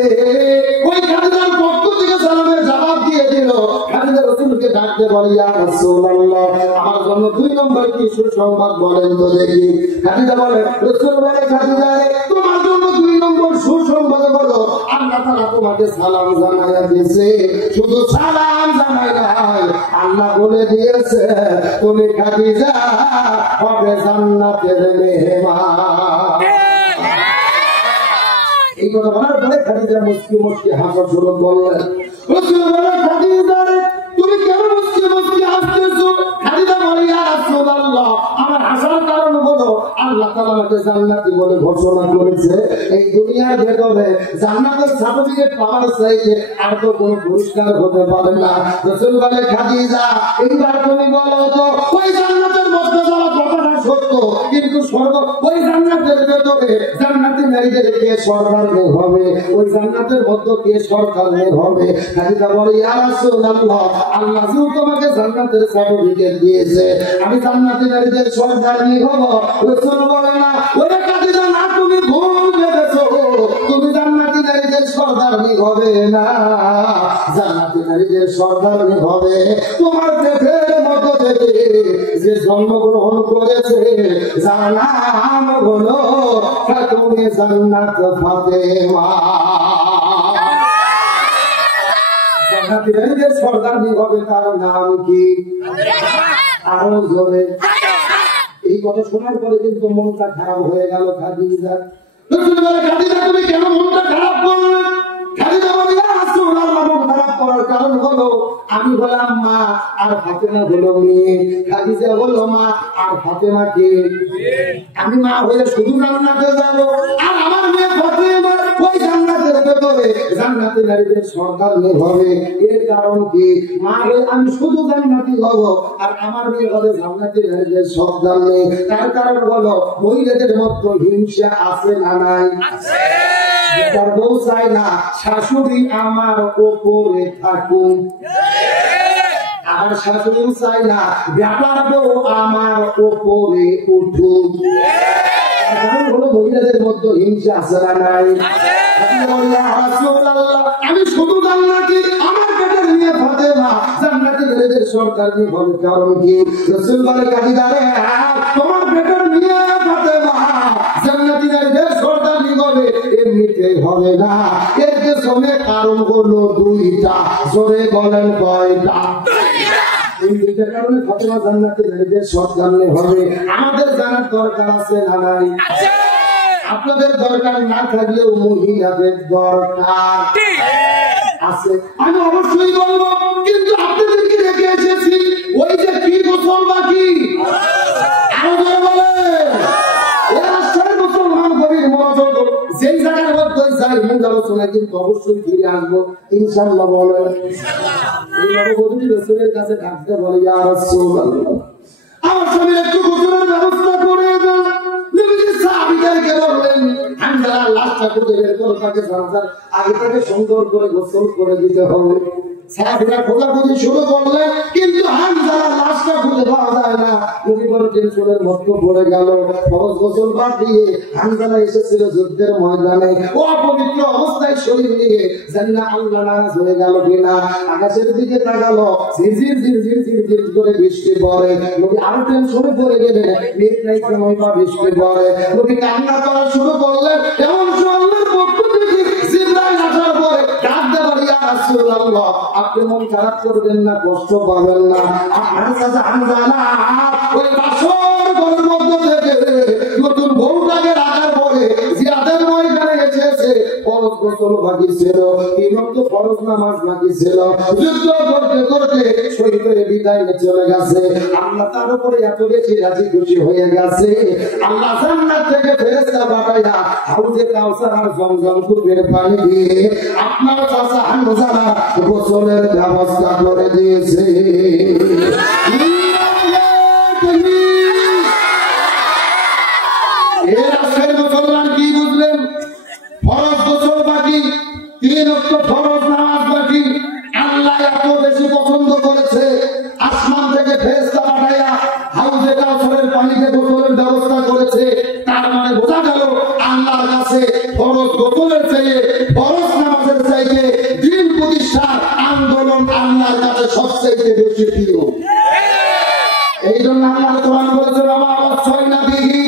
ওই খাদিজার পক্ষ থেকে সালামের জবাব দিয়ে দিল, খাদিজা রাসূলকে ডাকতে বলে, ইয়া রাসূলুল্লাহ, আমার জন্য 2 নম্বর কি সুসংবাদ বলেন তো দেখি। খাদিজা বলে, রাসূল বলে, খাদিজা তোমার জন্য 2 নম্বর সুসংবাদ হলো আল্লাহ তাআলা তোমাকে সালাম জানাইয়া দিয়েছে। শুধু সালাম জানাই নাই, আল্লাহ বলে দিয়েছে তুমি খাদিজা হবে জান্নাতের মেহমান। এই কথা বলার পরে খাদিজা মুস্কি মুস্কি হাসা শুরু করলেন। রাসূল বলে, খাদিজা তুমি কেন মুস্কি মুস্কি হাসতেছো? খাদিজা বলে, ইয়া রাসূলুল্লাহ, আমার হাসার কারণ হলো আল্লাহ তাআলা আমাকে জান্নাতি বলে ঘোষণা করেছে। এই দুনিয়ার ভেতরে জান্নাতের সার্টিফিকেট পাওয়ার চাইতে আর তো কোনো পুরস্কার হতে পারে না। রাসূল বলে, খাদিজা এইবার তুমি বলো তো, ওই জান্নাতের মধ্যে যাওয়া কথাটা সত্য, কিন্তু ওই জান্নাতের ভেতরে জান্নাতি নারীদের কে সরকার হবে? ওই জান্নাতের মধ্যে কে সরকার হবে? খাদিজা বলে, ইয়া রাসূলুল্লাহ, আল্লাহ তোমাকে জান্নাতের সার্টিফিকেট দিয়েছে, আমি জান্নাতি নারীদের সরকার হব। রাসূল বলে, না ওরে খাদিজা, না তুমি ভুল ভেবেছো, তুমি জান্নাতি নারীদের সরকার হবে না। জান্নাতি নারীদের সরকার হবে তোমার পেটের মধ্যে থেকে যে জন্মগ্রহণ করেছে, যার নাম হলো খাতুনে জান্নাত ফাতেমা। জান্নাতি নারীদের সরকার হবে, তার নাম কি? আরো জোরে। এই কথা শোনার পরে কিন্তু মনটা খারাপ হয়ে গেল খাদিজার। রাসূল বলে, খাদিজা তুমি কেন মনটা খারাপ করলে? খাদিজা বলে, ইয়া রাসূলুল্লাহ, মন খারাপ করার কারণ হলো আমি হলাম মা আর ফাতেমা হলো মেয়ে। খাদিজা বলল, মা আর ফাতেমা কে? আমি মা হয়ে শুধু জান্নাতে যাব, আর আমার মেয়ে ফাতেমা ওই জান্নাতের ভেতরে জান্নাতি নারীদের সরকার হবে। এর কারণ কি? মা হয়ে আমি শুধু জান্নাতি হব, আর আমার মেয়ে হবে জান্নাতি নারীদের সরকার নেই। তার কারণ হলো মহিলাদের মধ্যে হিংসা আছে না নাই? তার বউ চায় না শাশুড়ি আমার উপরে থাকুক, আর শাশুড়ি চায় না ব্যাপার বউ আমার উপরে উঠুক। কারণ হলো মহিলাদের মধ্যে হিংসা আছে না নাই? আমি শুধু জান্নাতি, আমার পেটের মেয়ে ফাতেমা জান্নাতি নারীদের সরকার হবে। কারণ কি? রাসূল বলে, খাদিজা রে, তোমার পেটের মেয়ে ফাতেমা জান্নাতি নারীদের সরকার হবে, এমনিতেই হবে না। এর পেছনে কারণ হলো দুইটা, জোরে বলেন কয়টা? এই দুইটার কারণে ফাতেমা জান্নাতের মেয়েদের সব জানলে হবে। আমাদের জানার দরকার আছে না নাই? আপনাদের দরকার না থাকলেও মহিলাদের দরকার আছে। আমি অবশ্যই বলবো, কিন্তু আপনাদেরকে রেখে এসেছি ওই যে কি গোসল বাকি আমাদের বলে মুসলমান গভীর মনোযোগ, যেই জায়গার মধ্যে যাই মূল আলোচনা কিন্তু অবশ্যই ফিরে আসবো ইনশাআল্লাহ। বলেন রসুলের কাছে ডাকতে বলে, ইয়া রাসূলুল্লাহ আমার স্বামীর একটু গোসলের ব্যবস্থা করে দেন। নবীজি সাহাবীদেরকে বললেন, হামজালার লাশটা খুঁজে বের করো, তাকে জানাজার আগে থেকে সুন্দর করে গোসল করে দিতে হবে। সাহাবীরা খোঁজাখুঁজি শুরু করলেন, কিন্তু হামজালার লাশটা খুঁজে পাওয়া যায় না। নবী বড় টেনশনের মধ্যে পড়ে গেল। ফরজ গোসল বাদ দিয়ে হামজালা এসেছিল যুদ্ধের ময়দানে, ও অপবিত্র অবস্থায় শরীর নিয়ে, জানি না আল্লাহ নারাজ হয়ে গেল কিনা। আকাশের দিকে তাকালো, ঝিরঝির ঝিরঝির ঝিরঝির করে বৃষ্টি পড়ে। নবী আরো টেনশনে পড়ে গেলেন, মেঘ নাই সময় পা বৃষ্টি পড়ে। নবী কান্না করা শুরু করলেন। এমন সময় আল্লাহর পক্ষ থেকে জিবরাইল আসার পরে ডাক দেওয়া, ইয়া রাসূলুল্লাহ আপনি মন খারাপ করবেন না, কষ্ট পাবেন না। আপনার কাছে হামজালা ওই বাসর ঘরের মধ্যে থেকে নতুন বউটাকে রাখার পরে জিয়াদের ময়দানে এসেছে। ফরজ গোসল বাকি ছিল, ইমাম তো ফরজ নামাজ বাকি ছিল। যুদ্ধ করতে করতে শহীদের বিদায় চলে গেছে। আল্লাহ তার উপরে এত বেশি রাজি খুশি হয়ে গেছে, আল্লাহ জান্নাত থেকে ফেরেশতা পাঠাইয়া হাউজে কাউসার আর জমজম কূপের পানি দিয়ে আপনার চাচা হামজালা গোসলের ব্যবস্থা করে দিয়েছে। এর আজকের মুসলমান কি বুঝলেন? ফরজ গোসল বাকি, 3 ওয়াক্ত ফরজ নামাজ বাকি। আল্লাহ এত বেশি পছন্দ করেছে, আসমান থেকে ফেরেশতা পাঠাইয়া হাউজে কাউসারের পানিতে গোসলের ব্যবস্থা করেছে। তার মানে বোঝা গেল আল্লাহর কাছে ফরজ গোসলের চেয়ে, ফরজ নামাজের চাইতে দিন প্রতিষ্ঠার আন্দোলন আল্লাহর কাছে সবচেয়ে বেশি প্রিয়। এই জন্য আল্লাহ কোরআন বলেছে, বাবা ওয়াসাইনা বিহি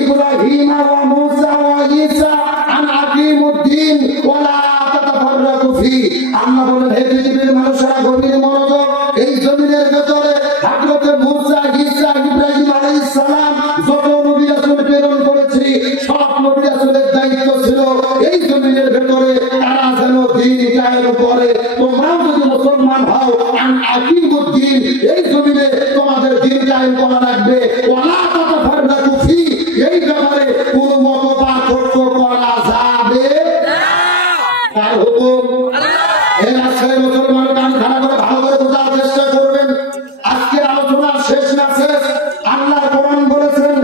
ইব্রাহিম ওয়া মূসা ওয়া ঈসা আন আকিমুদ্দিন ওয়া লা তাতাফাররাকু ফি। আল্লাহ বলেন, হে পৃথিবীর মানুষেরা গভীর মনোযোগ, এই জমিনের ভেতরে হযরত মূসা, ঈসা, ইব্রাহিম আলাইহিস সালাম যত নবী রাসূল প্রেরণ করেছি, সব নবী রাসূলের দায়িত্ব ছিল এই জমিনের ভেতরে তারা যেন দ্বীন কায়েম করে। তোমরাও যদি মুসলমান হও, আন আকিমুদ্দিন, এই জমিনে তোমাদের দ্বীন কায়েম করা লাগবে। ওয়া লা তাতাফাররাকু ফি, এই ব্যাপারে কোনো মত পার্থক্য করা যাবে না। কার হুকুম? এর আজকে মুসলমান কান খাড়া করে ভালো করে বোঝার চেষ্টা করবেন। আজকের আলোচনা শেষ না শেষ, আল্লাহ কোরআন বলেছেন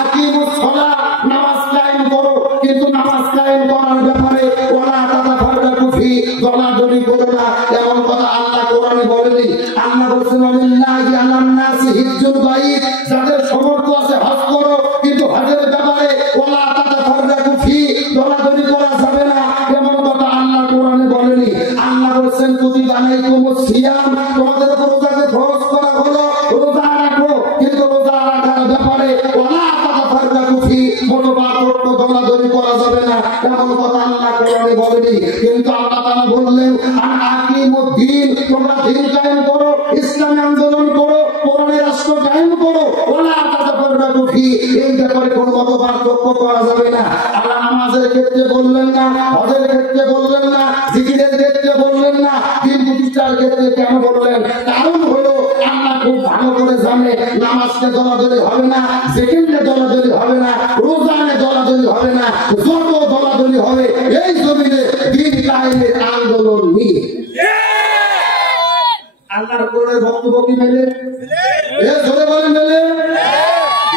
আকিমুস সালাহ, নামাজ কায়েম করো, কিন্তু নামাজ কায়েম করার ব্যাপারে ওয়ালা তাতাফাররাকু ফি, দলাদলি করো না, এমন কথা আল্লাহ কোরআনে বলেনি। আল্লাহ বলেছেন ওয়ালিল্লাহি আলান নাসি হিজ্জুল বাইত, যাদের সামর্থ্য আছে হজ করো, কিন্তু হজের ব্যাপারে ওয়ালা তাতাফাররাকু ফি, দলাদলি করা যাবে না, এমন কথা আল্লাহ কোরআনে বলেনি। আল্লাহ বলেছেন কুতিবা আলাইকুমুস সিয়াম, তোমাদের উপর রোজাকে ফরজ করা হলো, রোজা রাখো, কিন্তু রোজা রাখার ব্যাপারে ওয়ালা তাতাফাররাকু ফি, কোনো পার্থক্য দলাদলি করা যাবে না, এমন কথা আল্লাহ কোরআনে বলেনি। কিন্তু আল্লাহ তাআলা বললেন আকিমুদ্দিন, তোমরা দ্বীন কায়েম করো, ইসলামী আন্দোলন করো, কোরআনের রাষ্ট্র কায়েম করো, ওয়ালা তাতাফাররাকু ফি, এই ব্যাপারে কোনো মত পার্থক্য করা যাবে না। আল্লাহ নামাজের ক্ষেত্রে বললেন না, হজের ক্ষেত্রে বললেন না, জিকিরের ক্ষেত্রে বললেন না, দ্বীন প্রতিষ্ঠার ক্ষেত্রে কেন বললেন? কারণ হলো আল্লাহ খুব ভালো করে জানে নামাজকে দলাদলি হবে না, জিকিরকে দলাদলি হবে না, রোজাকে দলাদলি হবে না, যত দলাদলি হবে এই জমিনে দ্বীন কায়েমের আন্দোলন নিয়ে। আল্লাহর কোরআনের বক্তব্য কি মেলে? জোরে বলেন মেলে?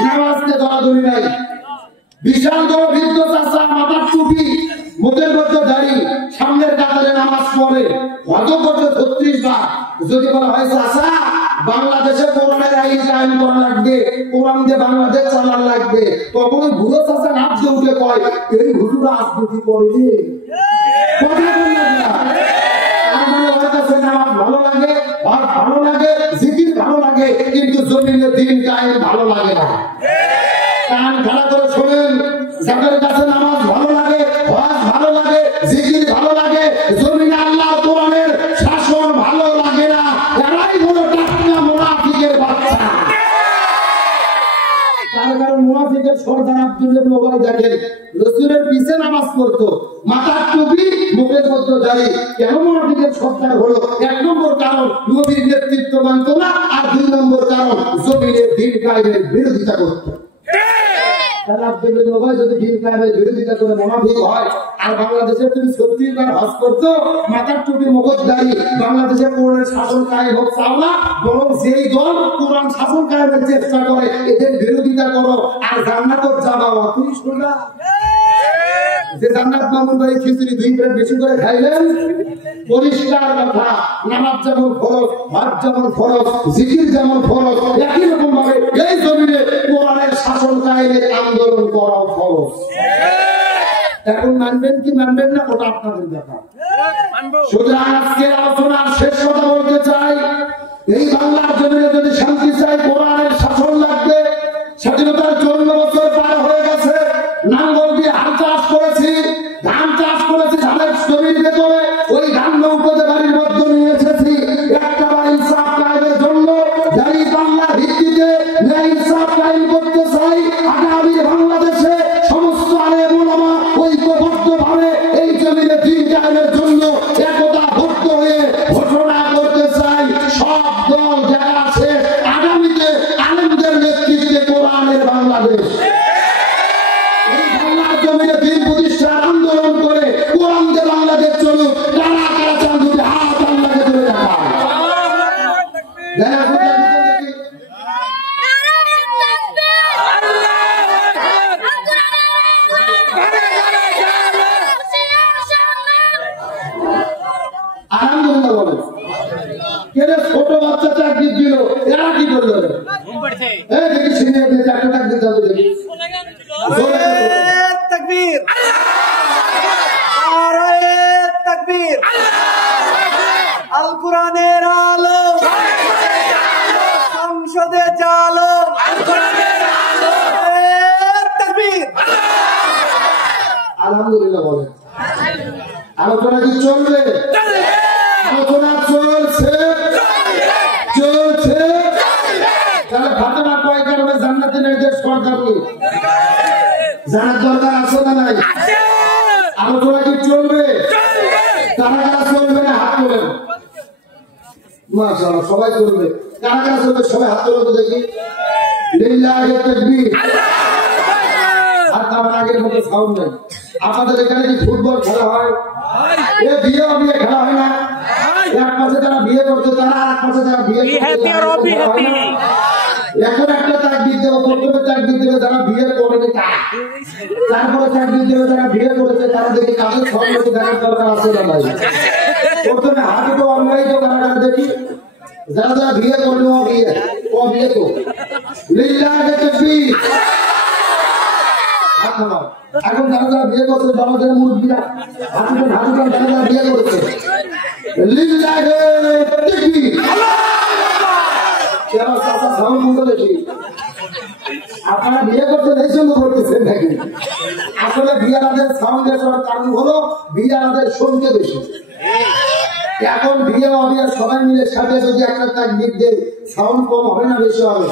নামাজকে দলাদলি নাই। বিশাল বড় বৃদ্ধ চাচা, মাথার টুপি, মুখের মধ্যে দাড়ি, সামনের কাতারে নামাজ পড়ে, হয়তো করতে 36 বার। যদি বলা হয় চাচা বাংলাদেশে কোরআনের আইন কায়েম করা লাগবে, কোরআন দিয়ে বাংলাদেশ চালান লাগবে, তখন ওই বুড়ো চাচা নাচতে উঠে কয়, এই হুজুর রাজনীতি করে রে। কথা বললেন না? আমার কাছে নামাজ ভালো লাগে, হজ ভালো লাগে, জিকির ভালো লাগে, কিন্তু জমিনে দ্বীন কায়েম ভালো লাগে না। কান খাড়া করে শোনেন, যাদের কাছে নামাজ ভালো লাগে, হজ ভালো লাগে, জিকির ভালো লাগে, কারণ মুনাফিকের সর্দার আব্দুল্লাহ ইবনে উবাই দেখেন রাসূলের পিছে নামাজ পড়তো, মাথার টুপি, মুখের মধ্যে দাড়ি। কেন মুনাফিকের সর্দার হলো? এক নম্বর কারণ নবীর নেতৃত্ব মানত না, আর দুই নম্বর কারণ জমিনে দ্বীন কায়েমের বিরোধিতা করত। তাহলে আব্দুল্লাহ ইবনে উবাই যদি দ্বীন কায়েমের বিরোধিতা করে মুনাফিক হয়, আর বাংলাদেশে তুমি 36 বার হজ করছো, মাথার টুপি, মুখের দাড়ি, বাংলাদেশে কোরআনের শাসন কায়েম হোক চাও না, বরং যেই দল কোরআন শাসন কায়েমের চেষ্টা করে এদের বিরোধিতা করো, আর জান্নাতের যাবা তুমি শুনলা যে জান্নাত মামুন ভাই খিচুড়ি 2 প্লেট বেশি করে খাইলেন, পরিষ্কার কথা। নামাজ যেমন ফরজ, হজ যেমন ফরজ, জিকির যেমন ফরজ, একই রকম ভাবে এই জমিনে কোরআনের শাসন কায়েমের আন্দোলন করা ফরজ। এখন মানবেন কি মানবেন না ওটা আপনাদের ব্যাপার। সুতরাং আজকের আলোচনার শেষ কথা বলতে চাই, এই বাংলার জমিনে যদি শান্তি চাই, কোরআনের শাসন লাগবে। স্বাধীনতার 54 বছর পার হয়ে গেছে, নাঙ্গল দিয়ে হাল চাষ করেছি, ধান চাষ করেছি, ধানের জমির ভেতরে ওই ধান নৌকোতে বাড়ির মধ্যে নিয়ে এসেছি একটা বার ইনসাফ কায়েমের জন্য। যাই বাংলার ভিত্তিতে ন্যায় ইনসাফ কায়েম করতে চাই, আগামী বাংলাদেশে সমস্ত আলেম ওলামা ঐক্যবদ্ধভাবে এই জমিনে দ্বীন কায়েমের জন্য একতাবদ্ধ হয়ে ঘোষণা করতে চাই। সব দল যারা আছে আগামীতে আলেমদের নেতৃত্বে কোরআনের বাংলাদেশ, এই বাংলার জমিনে দ্বীন প্রতিষ্ঠার আন্দোলন করে কোরআন দিয়ে বাংলাদেশ চলুক। কারা কারা চান দুটি হাত বাংলাকে ধরে রাখা। আলহামদুলিল্লাহ বলে কেন ছোট বাচ্চা চাকরি দিল, এরা কি করলো? দেখি সিনিয়র চাকরি চাকরি যাবে দেখি তাকবীর, তাকবীর, আল কোরআনের আলো সংসদে চালো, তাকবীর। আলহামদুলিল্লাহ বলে আলোচনা কি চলবে? আলোচনা চলছে, চলছে। তাহলে ঘটনা কয় কারণে জান্নাতে নির্দেশ করতে হবে জানার দরকার আছে না নাই? আলোচনা কি চলবে? কারা কারা চলবে না হাত তোলেন। মাশাআল্লাহ সবাই চলবে। কারা কারা চলবে সবাই হাত তোলেন তো দেখি। লিল্লাহি তাকবীর। আর তার আগের মতো সাউন্ড নেই। আপনাদের এখানে কি ফুটবল খেলা হয়? এ বিয়ে বিয়ে খেলা হয় না? এক পাশে যারা বিয়ে করছে তারা আর এক পাশে যারা বিয়ে এখন একটা তাকবীর দেবো, প্রথমে তাকবীর দেবে যারা বিয়ে করেনি তারা, তারপরে তাকবীর দেবে যারা বিয়ে করেছে তারা। দেখি কাদের সঙ্গে দেখার দরকার আছে না নাই? প্রথমে হাতে তো অনলাইন তো কারা দেখি যারা যারা বিয়ে করলো ও বিয়ে তো লিল্লাহি তাকবীর। এখন যারা যারা বিয়ে করছে জনগণের মুরব্বীরা হাঁটুটান হাঁটুটান যারা যারা বিয়ে করছে লিল্লাহি তাকবীর। আপনারা বিয়ে করতে এই জন্য করতেছেন নাকি? আসলে বিয়ারাদের সাউন্ডের কারণ হলো বিয়ারাদের শুনতে বেশি। এখন বিয়ে অবিয়ে সবাই মিলে সাথে যদি একটা তাকবীর দেয় সাউন্ড কম হবে না বেশি হবে?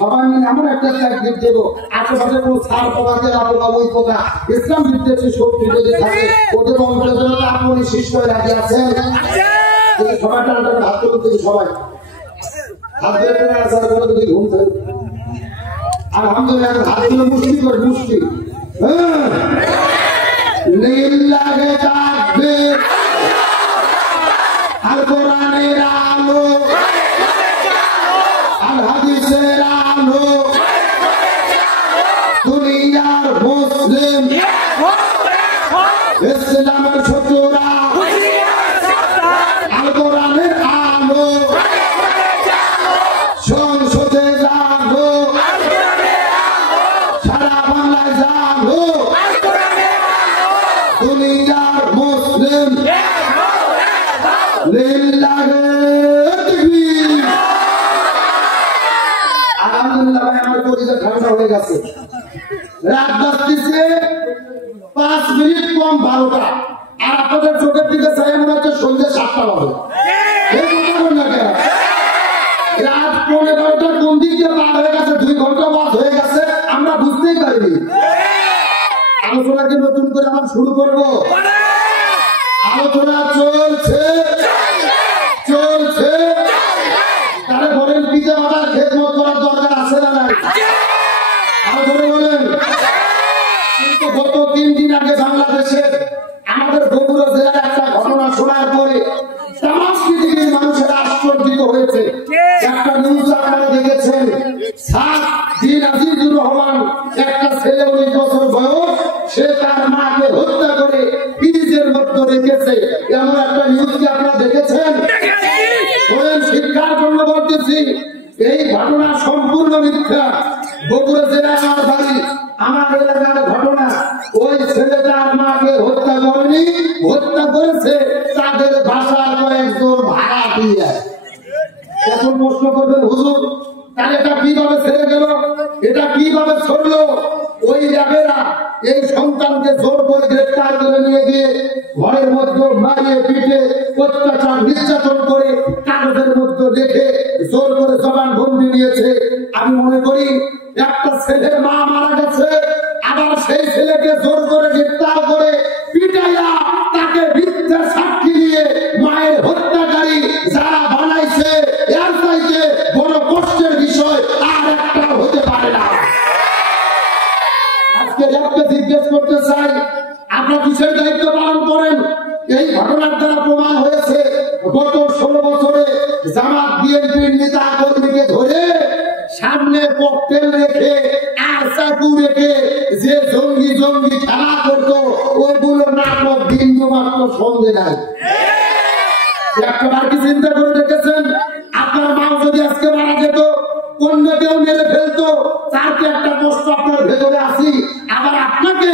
সবাই মিলে এমন একটা তাকবীর দেবো আশেপাশে কোনো সার পোকাদের আবহাওয়া ওই পোকা ইসলাম বিদ্বেষী শক্তি যদি থাকে ওদের অন্তরে জন্য আপনি শিষ্য রাজি আছেন। সবাই টানটা হাত তুলতে সবাই আলহামদুলিল্লাহ হাত তুলে মুষ্টি করে মুষ্টি। লিল্লাহি তাকবীর। আল কোরআনের আলো, আল হাদিসের আলো, দুনিয়ার মুসলিম ইসলামের শত্রুরা আল কোরআনের আলো সংসদে যাবো, সারা বাংলায় যাবো, দুনিয়ার মুসলিম লিল্লাহি তাকবীর। আলহামদুলিল্লাহ আমার পরিচয় ঠান্ডা হয়ে গেছে। রাত বাজতেছে 5 মিনিট কম 12টা, আর আপনাদের চোখের দিকে চাই মনে হচ্ছে সন্ধ্যে 7টা বাজে। রাত 11:15 কোন দিক দিয়ে পার হয়ে গেছে? 2 ঘন্টা বাদ হয়ে গেছে। আলোচনা কি নতুন করে আবার শুরু করব? আলোচনা চলছে চলছে। তাহলে বলেন পিতা মাতার খেদমত করার দরকার আছে না নাই? আলোচনা বলেন। কিন্তু গত 3 দিন আগে বাংলাদেশে আমাদের বগুড়া জেলার একটা ঘটনা শোনার পরে সমাজ পৃথিবীর মানুষেরা আশ্চর্যিত হয়েছে। একটা নিউজ আপনারা দেখেছেন, সাদিন আজিজুর রহমান, একটা ছেলে 19 বছর বয়স, সে তার মাকে হত্যা করে ফ্রিজের মধ্যে রেখেছে। এমন একটা নিউজ কি আপনারা দেখেছেন? শোনেন, শিক্ষার জন্য বলতেছি, এই ঘটনা সম্পূর্ণ মিথ্যা। বগুড়া জেলায় আমার বাড়ি, আমার এলাকার ঘটনা। ওই ছেলেটার মাকে হত্যা করেনি, হত্যা করেছে তাদের বাসার কয়েকজন ভাড়া দিয়ে। এখন প্রশ্ন করবেন, হুজুর তাহলে এটা কিভাবে ছেড়ে গেল, এটা কিভাবে ছড়লো? ওই র্যাবেরা এই সন্তানকে জোর করে গ্রেফতার করে নিয়ে গিয়ে ঘরের মধ্যে মারিয়ে পিটে অত্যাচার নির্যাতন করে কাগজের মধ্যে রেখে জোর করে জবানবন্দি নিয়েছে। আমি মনে করি একটা ছেলের মা মারা গেছে, আবার সেই ছেলেকে জোর করে গ্রেফতার করে পিটাইয়া তাকে মিথ্যা সাক্ষী দিয়ে মায়ের হত্যাকারী যারা বানাইছে, এর চাইতে বড় কষ্টের বিষয় আর একটা হতে পারে না। আজকে র্যাবকে জিজ্ঞেস করতে চাই, আপনারা কিসের দায়িত্ব পালন করেন? এই ঘটনার দ্বারা প্রমাণ হয়েছে গত 16 বছরে জামাত বিএনপির নেতা কর্মীকে ধরে সামনে ককটেল রেখে আর চাকু রেখে যে জঙ্গি জঙ্গি খেলা করতো, ওগুলো নাটক বিন্দু মাত্র সন্দেহ নাই। একবার কি চিন্তা করে দেখেছেন, আপনার মা যদি আজকে মারা যেত, অন্য কেউ মেরে ফেলতো, তার কি একটা কষ্ট আপনার ভেতরে আসি? আবার আপনাকে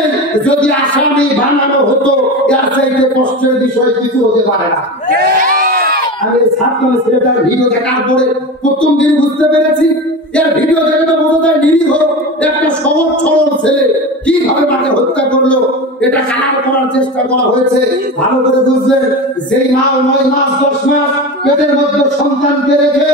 যদি আসামি বানানো হতো, এর চাইতে কষ্টের বিষয় কিছু হতে পারে না। আমি ছাত্র ছেলেটার ভিডিও দেখার পরে প্রথম দিন বুঝতে পেরেছি, এর ভিডিও দেখে তো বোঝা যায় নিরীহ একটা সহজ সরল ছেলে কিভাবে মাকে হত্যা করলো। এটা কালার করার চেষ্টা করা হয়েছে। ভালো করে বুঝলেন, যেই মা 9 মাস 10 মাস পেটের মধ্যে সন্তানকে রেখে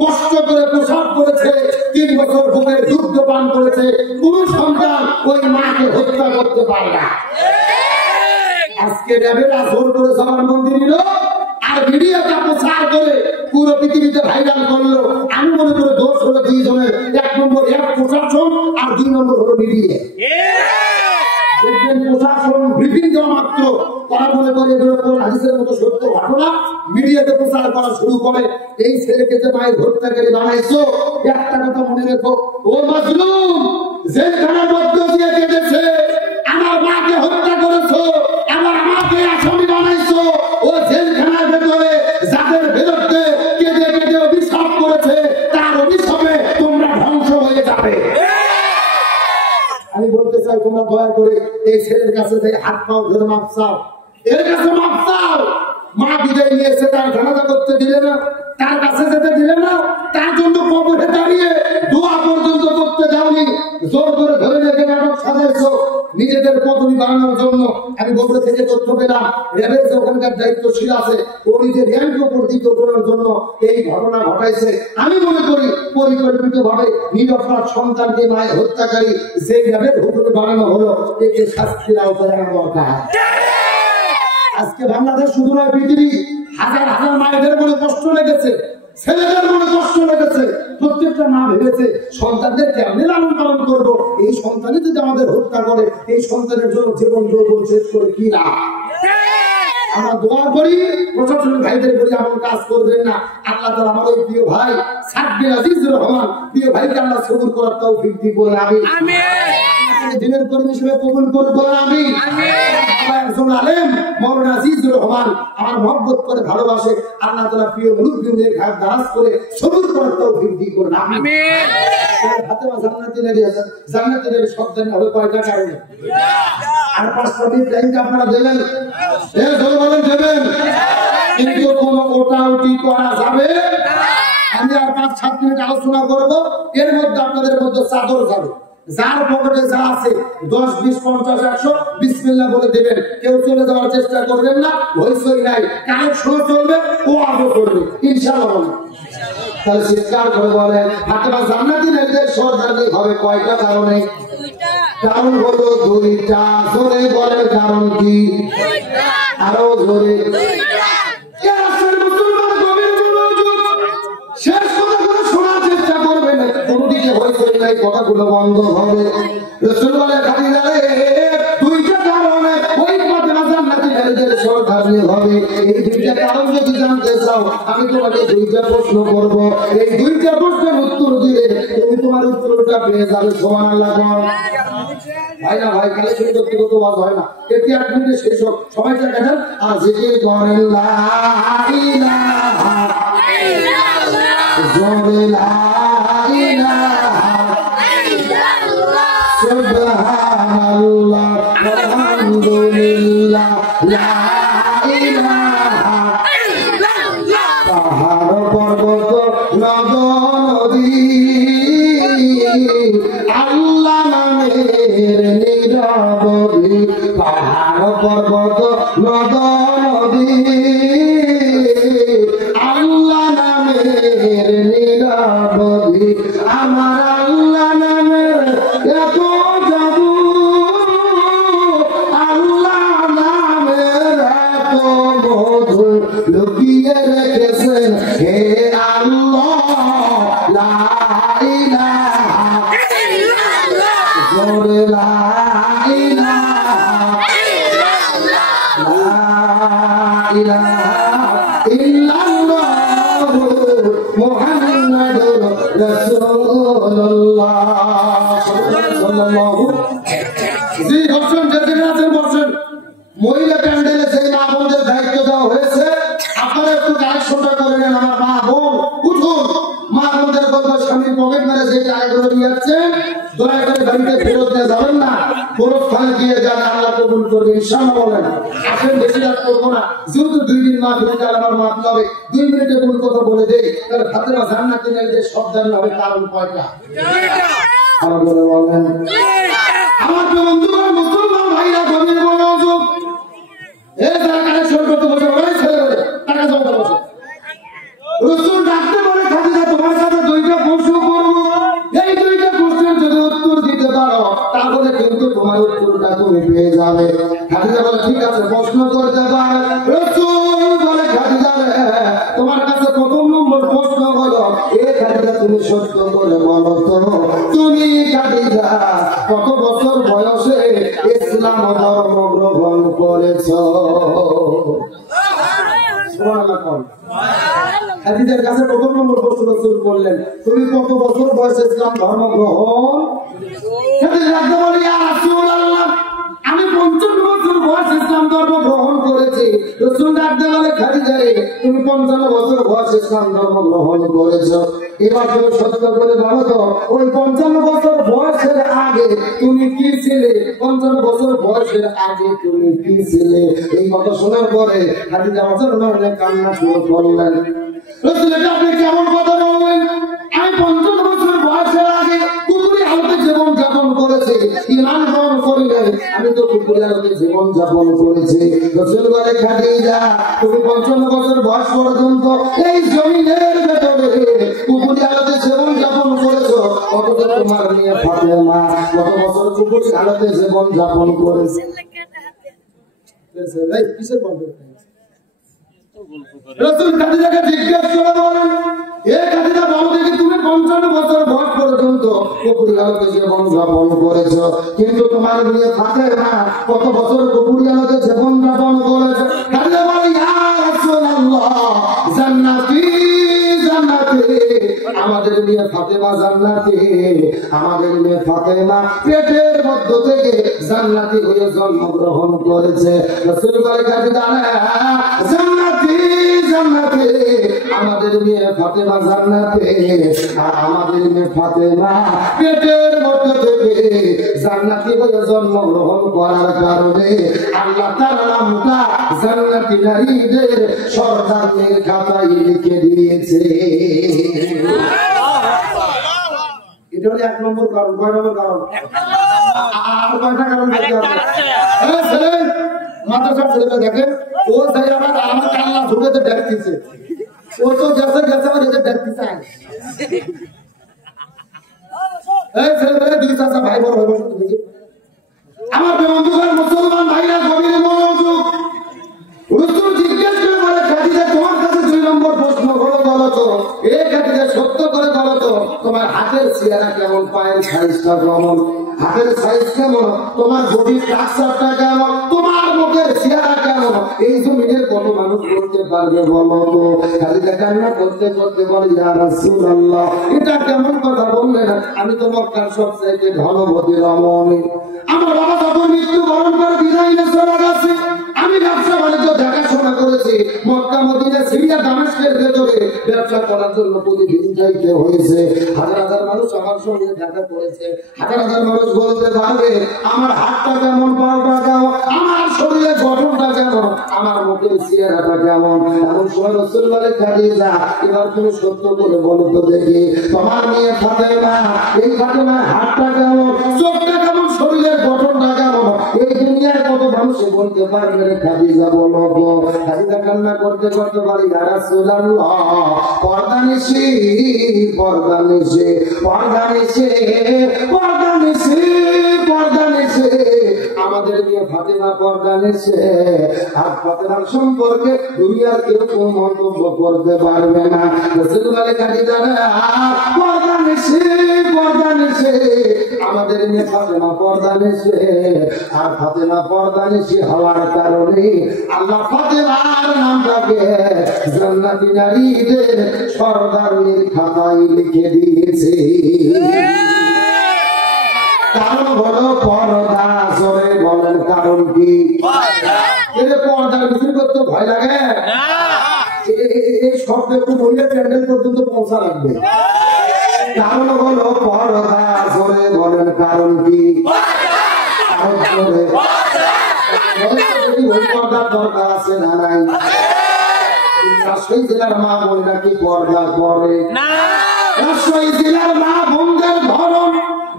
কষ্ট করে প্রসব করেছে, 3 বছর বুকের দুধ পান করেছে, কোন সন্তান ওই মাকে হত্যা করতে পারে না। আজকে র্যাবেরা জোর করে জবানবন্দি নিল আর মিডিয়াতে প্রচার করে পুরো পৃথিবীতে ভাইরাল করলো। আমি মনে করি দোষ হলো 2 জনের, 1 নম্বর প্রশাসন আর 2 নম্বর হলো মিডিয়া। দেখবেন প্রশাসন ব্রিফিং দেওয়া মাত্র তারা মনে করে এগুলো হাদিসের মতো সত্য ঘটনা মিডিয়াতে প্রচার করা শুরু করে। এই ছেলেকে যে মায়ের হত্যাকারী বানাইছো, একটা কথা মনে রেখো, ও মাজলুম, জেলখানার মধ্যে দিয়ে কেটেছে, আমার মাকে হত্যা করেছো, আমার মাকে আসামি বানাইছো, ও জেলখানার ভেতরে যাদের বিরুদ্ধে কেঁদে কেঁদে অভিশাপ করেছে, তার অভিশাপে তোমরা ধ্বংস হয়ে যাবে। আমি বলতে চাই, তোমরা দয়া করে এই ছেলের কাছে যে হাত পাও ধরে মাপ চাও, এর কাছে মাপ চাও। মা বিদায় নিয়েছে, তার জানাজা করতে দিলে না, তার কাছে যেতে দিলে না, তার জন্য কবরে দাঁড়িয়ে দোয়া পর্যন্ত করতে যাওনি, জোর করে ধরে রেখে নাটক সাজাইছো নিজেদের পদবি বাড়ানোর জন্য। আমি বগুড়া থেকে তথ্য পেলাম, র্যাবের যে ওখানকার দায়িত্বশীল আছে, ও নিজের র্যাঙ্ক উপর্দিত করার জন্য এই ঘটনা ঘটাইছে। আমি মনে করি পরিকল্পিত ভাবে নিরপরাধ সন্তানকে মায়ের হত্যাকারী যে র্যাবের হুকুমে বানানো হলো, একে শাস্তির আওতায় আনা দরকার। আজকে বাংলাদেশ শুধু নয়, পৃথিবী হাজার হাজার মায়েদের মনে কষ্ট লেগেছে, ছেলেদের মনে কষ্ট লেগেছে। প্রত্যেকটা মা ভেবেছে সন্তানদের কেমনে লালন পালন করবো, এই সন্তানই যদি আমাদের হত্যা করে, এই সন্তানের জন্য জীবন যৌবন শেষ করে কি না। আমরা দোয়া করি, প্রশাসনের ভাইদের বলি এমন কাজ করবেন না। আল্লাহ তাআলা আমার ওই প্রিয় ভাই সাদিন আজিজুর রহমান, প্রিয় ভাইকে আল্লাহ সবুর করার তৌফিক দিন বলে আমিন। দিনের কর্মী হিসেবে কবুল করে বলে আমিন। একজন আলেম মাওলানা আজিজুর রহমান আমার মহব্বত করে ভালোবাসে, আল্লাহ তাআলা প্রিয় মুরব্বিদের ঘাট দারাজ করে সবুর করার তৌফিক দিন বলে আমিন। ফাতেমা জান্নাতের শব্দ হবে কয়টা কারণে? আর 5টা দিন টাইম আপনারা দেবেন, বলেন দেবেন, কিন্তু কোনো ওটাউটি করা যাবে। আমি আর 5-7 মিনিট আলোচনা করব, এর মধ্যে আপনাদের মধ্যে চাদর যাবে, যার পকেটে যা আছে 10, 20, 50, 100 বিসমিল্লাহ বলে দেবেন। কেউ চলে যাওয়ার চেষ্টা করবেন না, হইছই নাই, কানেকশন চলবে, ও আগে করবে ইনশাআল্লাহ। তাহলে চিৎকার করে বলেন, ফাতেমা জান্নাতি নারীদের সর্দারনি হবে কয়টা কারণে? কারণ হলো দুইটা। জোরে বলে কারণ কি? আরো জোরে। শেষ কথাগুলো শোনার চেষ্টা করবেন, কোনদিকে হয়েছে নাই, কথাগুলো বন্ধ হবে। রাসূল বলে খাদিজা রে, দুইটা কারণে ওই ফাতেমা জান্নাতি নারীদের সর্দারনি হবে। এই দুইটা কারণ যদি জানতে চাও, আমি তোমাকে দুইটা প্রশ্ন করব। এই দুইটা প্রশ্নের উত্তর দিলে তুমি তোমার উত্তরটা পেয়ে যাবে। সুবহানাল্লাহ। ভাই না ভাই, কালে শুনে ব্যক্তিগত ওয়াজ হয় না। এটি 8 মিনিটে শেষ হোক, সবাইটা কাটেন আর জিকির করেন লা ইলাহা ইল্লাল্লাহ, জোরে লা ইলাহা ইল্লাল্লাহ, সুবহানাল্লাহ, আলহামদুলিল্লাহ, লা ইলাহা ইল্লাল্লাহ। পাহাড় পর্বত নদ নদী আল্লাহ নামের নীরবধি, পাহাড় পর্বত নদ নদী আল্লাহ নামের নীরবধি, আমার আল্লাহ নামের এত জাদু, আল্লাহ নামের এত মধু লুকিয়ে রেখেছেন হে আল্লাহ, লা ইলাহা ইল্লাল্লাহ, জোরে লা ইলাহা ইল্লাল্লাহ, লা ইলাহা ইল্লাল্লাহ, মুহাম্মাদুর রাসূলুল্লাহ সাল্লাল্লাহু জি বলছেন। যেদিন আছেন বলছেন, মহিলা প্যান্ডেলে সেই মা বোনদের দায়িত্ব দেওয়া হয়েছে, আপনারা একটু কালেকশনটা করে নেন। আমার মা বোন উঠুন, মা বোনদের বলবো স্বামীর পকেট মেরে যে টাকাগুলো নিয়ে যাচ্ছেন দয়া করে বাড়িতে ফেরত দিয়ে যাবেন না, ফেরত খানে দিয়ে যান, আল্লাহ কবুল করবে ইনশাআল্লাহ। বলেন আসেন, বেশি রাত করবো না, যেহেতু 2 দিন মা ফিরে গেল আমার মানতে হবে। 2 মিনিটে কোন কথা বলে দেই, তাহলে ফাতেমা জান্নাতি নারীদের সব জানলে হবে কারণ কয়টা? আমার বলে বলেন আমার বন্ধুগণ, মুসলমান ভাইরা, গভীর মনোযোগ। এই যারা কালেকশন করতে বসে ওরাই ছেলে বলে টাকা জমা বসে। রাসূল ডাকতে বলে খাদিজা, তোমার সাথে 2টা প্রশ্ন করব, এই 2টা প্রশ্নের যদি উত্তর দিতে পারো তাহলে কিন্তু তোমার উত্তরটা তুমি পেয়ে যাবে। খাদিজা বলে ঠিক আছে, প্রশ্ন করতে পারো। রাসূল বলে খাদিজা রে, তোমার কাছে প্রথম নম্বর প্রশ্ন হলো, এ খাদিজা তুমি সত্য করে বলো তো, তুমি খাদিজা কত বছর বয়সে ইসলাম ধর্ম গ্রহণ করেছো? সুবহানাল্লাহ। খাদিজার কাছে প্রথম নম্বর প্রশ্ন রাসূল করলেন, তুমি কত বছর বয়সে ইসলাম ধর্ম গ্রহণ? খাদিজা বলে, ইয়া রাসূলুল্লাহ, আমি 55 বছর বয়সে ইসলাম ধর্ম গ্রহণ করেছি। রাসূল ডাকতে বলে, খাদিজা রে, তুমি 55 বছর বয়সে ইসলাম ধর্ম গ্রহণ করেছো। এবার তুমি সত্য করে বলো তো, ওই 55 বছর বয়সের আগে তুমি কি ছিলে? 55 বছর বয়সের আগে তুমি কি ছিলে? এই কথা শোনার পরে খাদিজা অজরে কান্না শুরু করলেন। রাসূল, এটা আপনি কেমন কথা বললেন? আমি 55 বছর বয়সের আগে কুকুরি হালতে জীবন যাপন করেছি, ঈমান গ্রহণ করি নাই, আমি তো কুকুরি হালতে জীবন যাপন করেছি। রাসূল বলে, খাদিজা তুমি 55 বছর বয়স পর্যন্ত এই জমিনের ভেতরে কুকুরি হালতে জীবন যাপন করেছো, অথচ তোমার মেয়ে ফাতেমা কত বছর কুকুরি হালতে জীবন যাপন করেছে? কিসের বলবে? রাসূল খাদিজাকে জিজ্ঞেস করে বলেন, এ খাদিজা বলো দেখি, তুমি 55 বছর বয়স পর্যন্ত কুকুরি হালতে জীবন যাপন করেছো, কিন্তু তোমার মেয়ে ফাতেমা কত বছর কুকুরি হালতে জীবন যাপন করেছে? খাদিজা বলে, ইয়া রাসূলুল্লাহ, জান্নাতি জান্নাতি, আমাদের মেয়ে ফাতেমা জান্নাতি, আমাদের মেয়ে ফাতেমা পেটের মধ্য থেকে জান্নাতি হয়ে জন্মগ্রহণ করেছে। রাসূল বলে, খাদিজা জান্নাতি জান্নাতি, আমাদের মেয়ে ফাতেমা জান্নাতি, আর আমাদের মেয়ে ফাতেমা পেটের মধ্য থেকে জান্নাতি হয়ে জন্মগ্রহণ করার কারণে আল্লাহ তার নামটা জান্নাতি নারীদের সর্দারের খাতায় লিখে দিয়েছে। এটা হলো 1 নম্বর কারণ। 2 নম্বর কারণ? আর 2টা কারণ ছেলে মাদ্রাসার ছেলেটা দেখেন, ও যাই আমার কান্না ঢুকেতে ডাকতেছে, ও তো গেছে আমার এদের ডাকতেছে। এই ছেলেবেলা 2 চাচা ভাই বড় হয়ে বসে দেখি আমার বন্ধুগণ, মুসলমান ভাইরা গভীর মনোযোগ। রসূল জিজ্ঞেস করে বলে, খাদিজা তোমার কাছে 2 নম্বর প্রশ্ন হলো, বলো তো এ খাদিজা সত্য করে বলো তো তোমার হাতের চেহারা কেমন, পায়ের সাইজটা কেমন, হাতের সাইজ কেমন, তোমার বডির স্ট্রাকচারটা কেমন, তোমার মুখের চেহারা কেমন, এই জমিনের কত মানুষ বলতে পারবে বলো তো? খাদিজা কান্না করতে করতে বলে, ইয়া রাসূলুল্লাহ এটা কেমন কথা বললেন, আমি তো মক্কার সবচেয়ে ধনবতী রমণী। আমার বাবা যখন মৃত্যুবরণ করে বিদায় নিয়ে চলে গেছে, আমি ব্যবসা বাণিজ্য দেখাশোনা করেছি। মক্কা মদিনা সিরিয়া দামেস্কের ভেতরে ব্যবসা করার জন্য প্রতিদিন যাইতে হয়েছে। হাজার হাজার মানুষ আমার সঙ্গে দেখা করেছে। হাজার হাজার মানুষ বলতে পারবে আমার হাতটা কেমন, পাটা কেমন, আমার শরীরের গঠনটা কেমন, আমার মুখের চেহারাটা কেমন। এমন সময় রাসূল বলে, খাদিজা এবার তুমি সত্য করে বলো তো দেখি তোমার মেয়ে ফাতেমা, এই ফাতেমার হাতটা কেমন, চোখটা কেমন, শরীরের গঠনটা কেমন, এই দুনিয়ার কত মানুষ বলতে পারবে রে খাদিজা বলো তো? খাদিজা কান্না করতে করতে বলে, ইয়া রাসূলুল্লাহ পর্দা নিশি, পর্দা নিশি, পর্দা নিশি, পর্দা নিশি, পর্দা নিশি, আমাদের নিয়ে ফাতেমা পর্দা নিশি। আর ফাতেমার সম্পর্কে দুনিয়ার কেউ কোনো মন্তব্য করতে পারবে না। রাসূল বলে, খাদিজা পর্দা নিশি, পর্দা নিশি, আমাদের নিয়ে ফাতেমা পর্দা নিশি। আর ফাতেমা পর্দা নিশি হওয়ার কারণে আল্লাহ ফাতেমার নামটাকে জান্নাতি নারীদের সরদারের খাতায় লিখে দিয়েছে। কারণ হলো পর্দা। জোরে বলেন কারণ কি? পর্দার কিছু করতে ভয় লাগে? এই শব্দ একটু বললে প্যান্ডেল পর্যন্ত পৌঁছা লাগবে। কারণ হলো পর্দা। জোরে বলেন কারণ কি? ওই পর্দার দরকার আছে না নাই? রাজশাহী জেলার মা বোনরা কি পর্দা করে? রাজশাহী জেলার মা বোনদের ধরন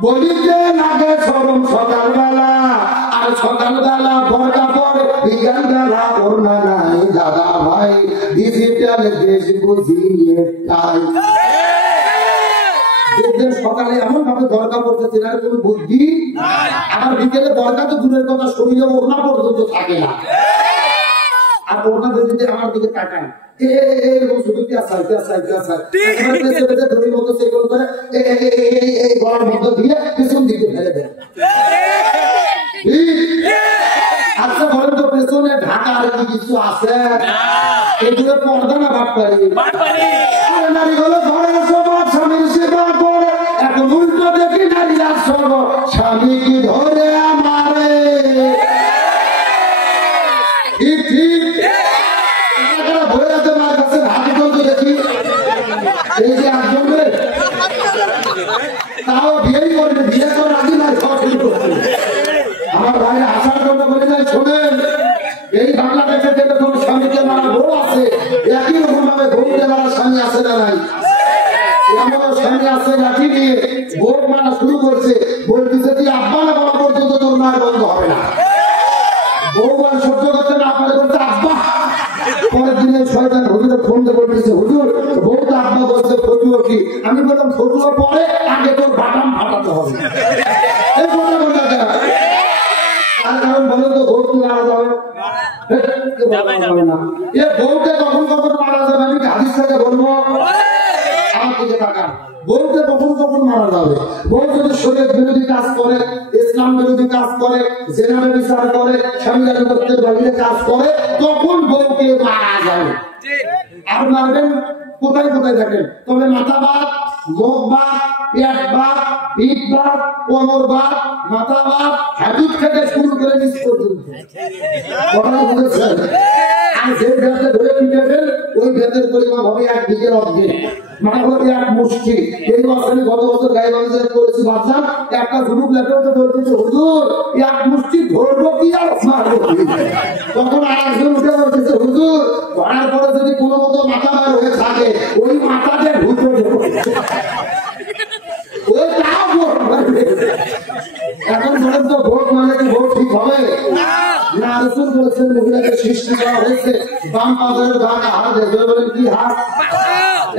বলিতে লাগে চরম সকালবেলা, আর সকালবেলা পর্দা পরে, বিকাল বেলা ওড়না নাই। দাদা ভাই ডিজিটাল দেশ বুঝিয়ে তাই সকালে এমন ভাবে দরকার পড়তেছে না, কোনো বুদ্ধি। আমার বিকেলে দরকার তো দূরের কথা, শরীরে ওড়না পর্যন্ত থাকে না। আর ওড়না যদি আমার দিকে তাকান, এরকম শুধু ধরির মতো সেগুলো করে এই গলার মধ্যে দিয়ে পেছন দিকে ফেলে দেয়। আচ্ছা বলেন তো, পেছনে ঢাকা আর কি কিছু আছে? এগুলো পর্দা না বাটপারি? নারী হলো ঘরের সবার স্বামীর সেবা করে, এখন উল্টো দেখি নারীরা সব স্বামী কি ধরে আমারে। ঠিক ঠিক ভয়ে আছে মার কাছে হাতে চলতে দেখি। এই যে একজনে তাও বিয়েই করবে, বিয়ে করে রাজি নাই, সব শুরু করছে। আমার ভাই আসার জন্য বলে যায়, শোনেন এই বাংলাদেশে যেটা কোনো স্বামীকে মারা বউ আছে, একই রকম ভাবে বউকে মারা স্বামী আছে না নাই? এমন স্বামী আছে লাঠি নিয়ে বউ মারা শুরু করছে, বলতেছে তুই আব্বা না বলা পর্যন্ত তোর মায়ের বন্ধ হবে না। বউ আর সহ্য করতে না পারে বলতে আব্বা। পরের দিনে শয়তান হুজুরে ফোন দিয়ে বলতেছে, হুজুর বউ তো আব্বা বলছে, ফতুয়া কি? আমি বললাম ফতুয়া পরে, আগে তোর বাটাম ফাটাতে হবে। এই কথা বলতে তার কারণ বলে তো ভোট কি মারা যাবে না? এ বউকে কখন কখন মারা যাবে আমি হাদিস থেকে বলবো। আমার দিকে তাকান, বউকে কখন কখন মারা যাবে? বউ যদি শরীয়ত বিরোধী কাজ করে, ইসলাম বিরোধী কাজ করে, জেনারে বিচার করে, স্বামীর আনুগত্যের বাইরে কাজ করে, তখন বউকে মারা যাবে। আর মারবেন কোথায় কোথায় দেখেন, তবে মাথা বাদ, মুখ বাদ, পেট বাদ, পিঠ বাদ, কোমর বাদ, মাথা বাদ, হাবিব থেকে শুরু করে নিচ পর্যন্ত। কথা বুঝেছেন? আর যে ভেতে ধরে পিটাবেন ওই ভেতের পরিমাণ হবে 1 বিঘের অর্ধেক, মানে হলো 1 মুষ্টি। এই বছরে গত বছর গাইবান্ধে করেছি বাচ্চা, একটা গ্রুপ লেটার তো বলতেছে, হুজুর 1 মুষ্টি ধরবো কি আর মারবো কি? তখন আরেকজন উঠে বলতেছে, হুজুর ধরার পরে যদি কোনো মতো মাথা বার হয়ে থাকে, ওই মাথাতে ঢুকে দেবো। এখন বলেন তো, ভোট মানে কি ভোট ঠিক হবে না? রাসূল বলেছেন মহিলাকে সৃষ্টি করা হয়েছে বাম পাশের ভাগা হাত, বলেন কি হাত?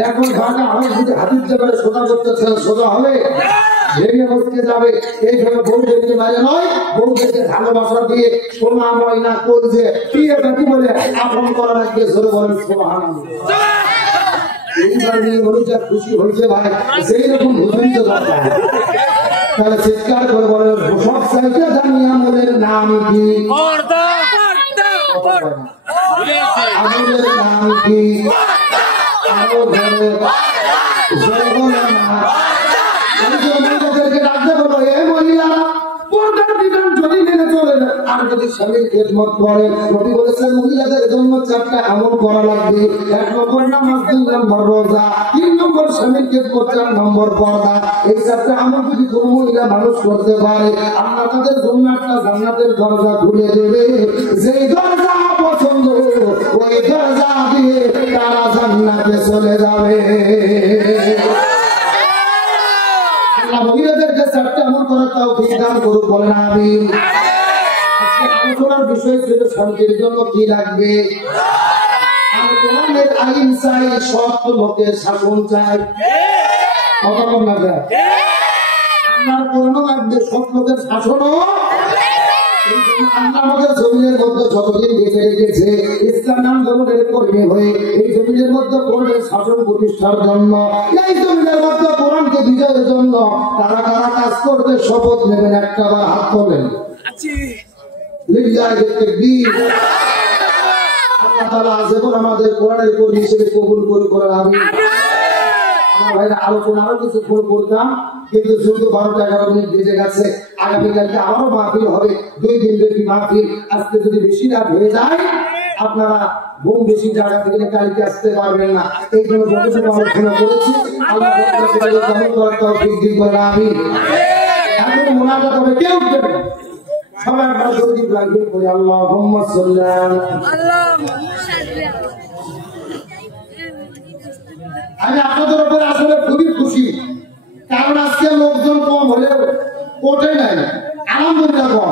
এখন ভাগা হাত যদি হাতির জায়গায় সোজা করতেছে, সোজা হবে? ভেঙে বসতে যাবে এই সময় বউ দেখতে বাইরে নয়, বউদেরকে ভালোবাসা দিয়ে সোনা ময়না করছে কি এটা কি বলে আপন করা রাখবে জোরে বলেন সুবহানাল্লাহ। এইবার নিয়ে বলছে খুশি হয়েছে ভাই, সেই রকম হুজুরি তো দরকার। তাহলে চিৎকার করে বলেন সব চাইতে জানি আমলের নাম কি, আমলের নাম কি, আরো ঘরে মহিলাদেরকে ডাকতে বলো এ মহিলারা পর্দার বিধান যদি মেনে চলে আর যদি স্বামীর খেদমত করে, নবী বলেছেন মহিলাদের জন্য 4টা আমল করা লাগবে। 1 নম্বর নামাজ, 2 নম্বর রোজা, 3 নম্বর স্বামীর খেদমত, 4 নম্বর পর্দা। এই 4টা আমল যদি কোনো মহিলা মানুষ করতে পারে আল্লাহ তাদের জন্য একটা জান্নাতের দরজা খুলে দেবে। যেই দরজা পছন্দ ওই দরজা দিয়ে তারা জান্নাতে চলে যাবে। মহিলাদেরকে 4টা আমল করা তৌফিক দান করুক বলেন আমিন। আলোচনার বিষয় ছিল শান্তির জন্য কি লাগবে, আর কোরআনের আইন চাই, সৎ লোকের শাসন চাই, কথা বল না যায় আমার কোরআন লাগবে, সৎ লোকের শাসনও। আল্লাহ আমাদের জমিনের মধ্যে যতদিন বেঁচে রেখেছে ইসলাম আন্দোলনের কর্মী হয়ে এই জমিনের মধ্যে কোরআনের শাসন প্রতিষ্ঠার জন্য, এই জমিনের মধ্যে কোরআনকে বিজয়ের জন্য তারা কারা কাজ করতে শপথ নেবেন, একটা বার হাত তোলেন। আল্লাহ তাআলা আজীবন আমাদের কোরআনের কর্মী হিসেবে কবুল করে আমিন। আমার ভাইরা আলোচনা আরো কিছুক্ষণ করতাম কিন্তু শুধু 12-11 মিনিট বেজে গেছে। আগামীকালকে আবারও মাহফিল হবে, 2 দিন ব্যাপী মাহফিল। আজকে যদি বেশি রাত হয়ে যায় আপনারা ঘুম বেশি জায়গা থেকে কালকে আসতে পারবেন না, এই জন্য যথেষ্ট আলোচনা করেছি। আল্লাহ তৌফিক দিন বলেন আমিন। এখন মোনাজাত হবে, কেউ উঠবেন না, সবাই আপনারা জলদি লাগবে করে আল্লাহুম্মা সাল্লি আলা। আমি আপনাদের উপরে আসলে খুবই খুশি, কারণ আজকে লোকজন কম হলেও কোটে নাই, আলহামদুলিল্লাহ।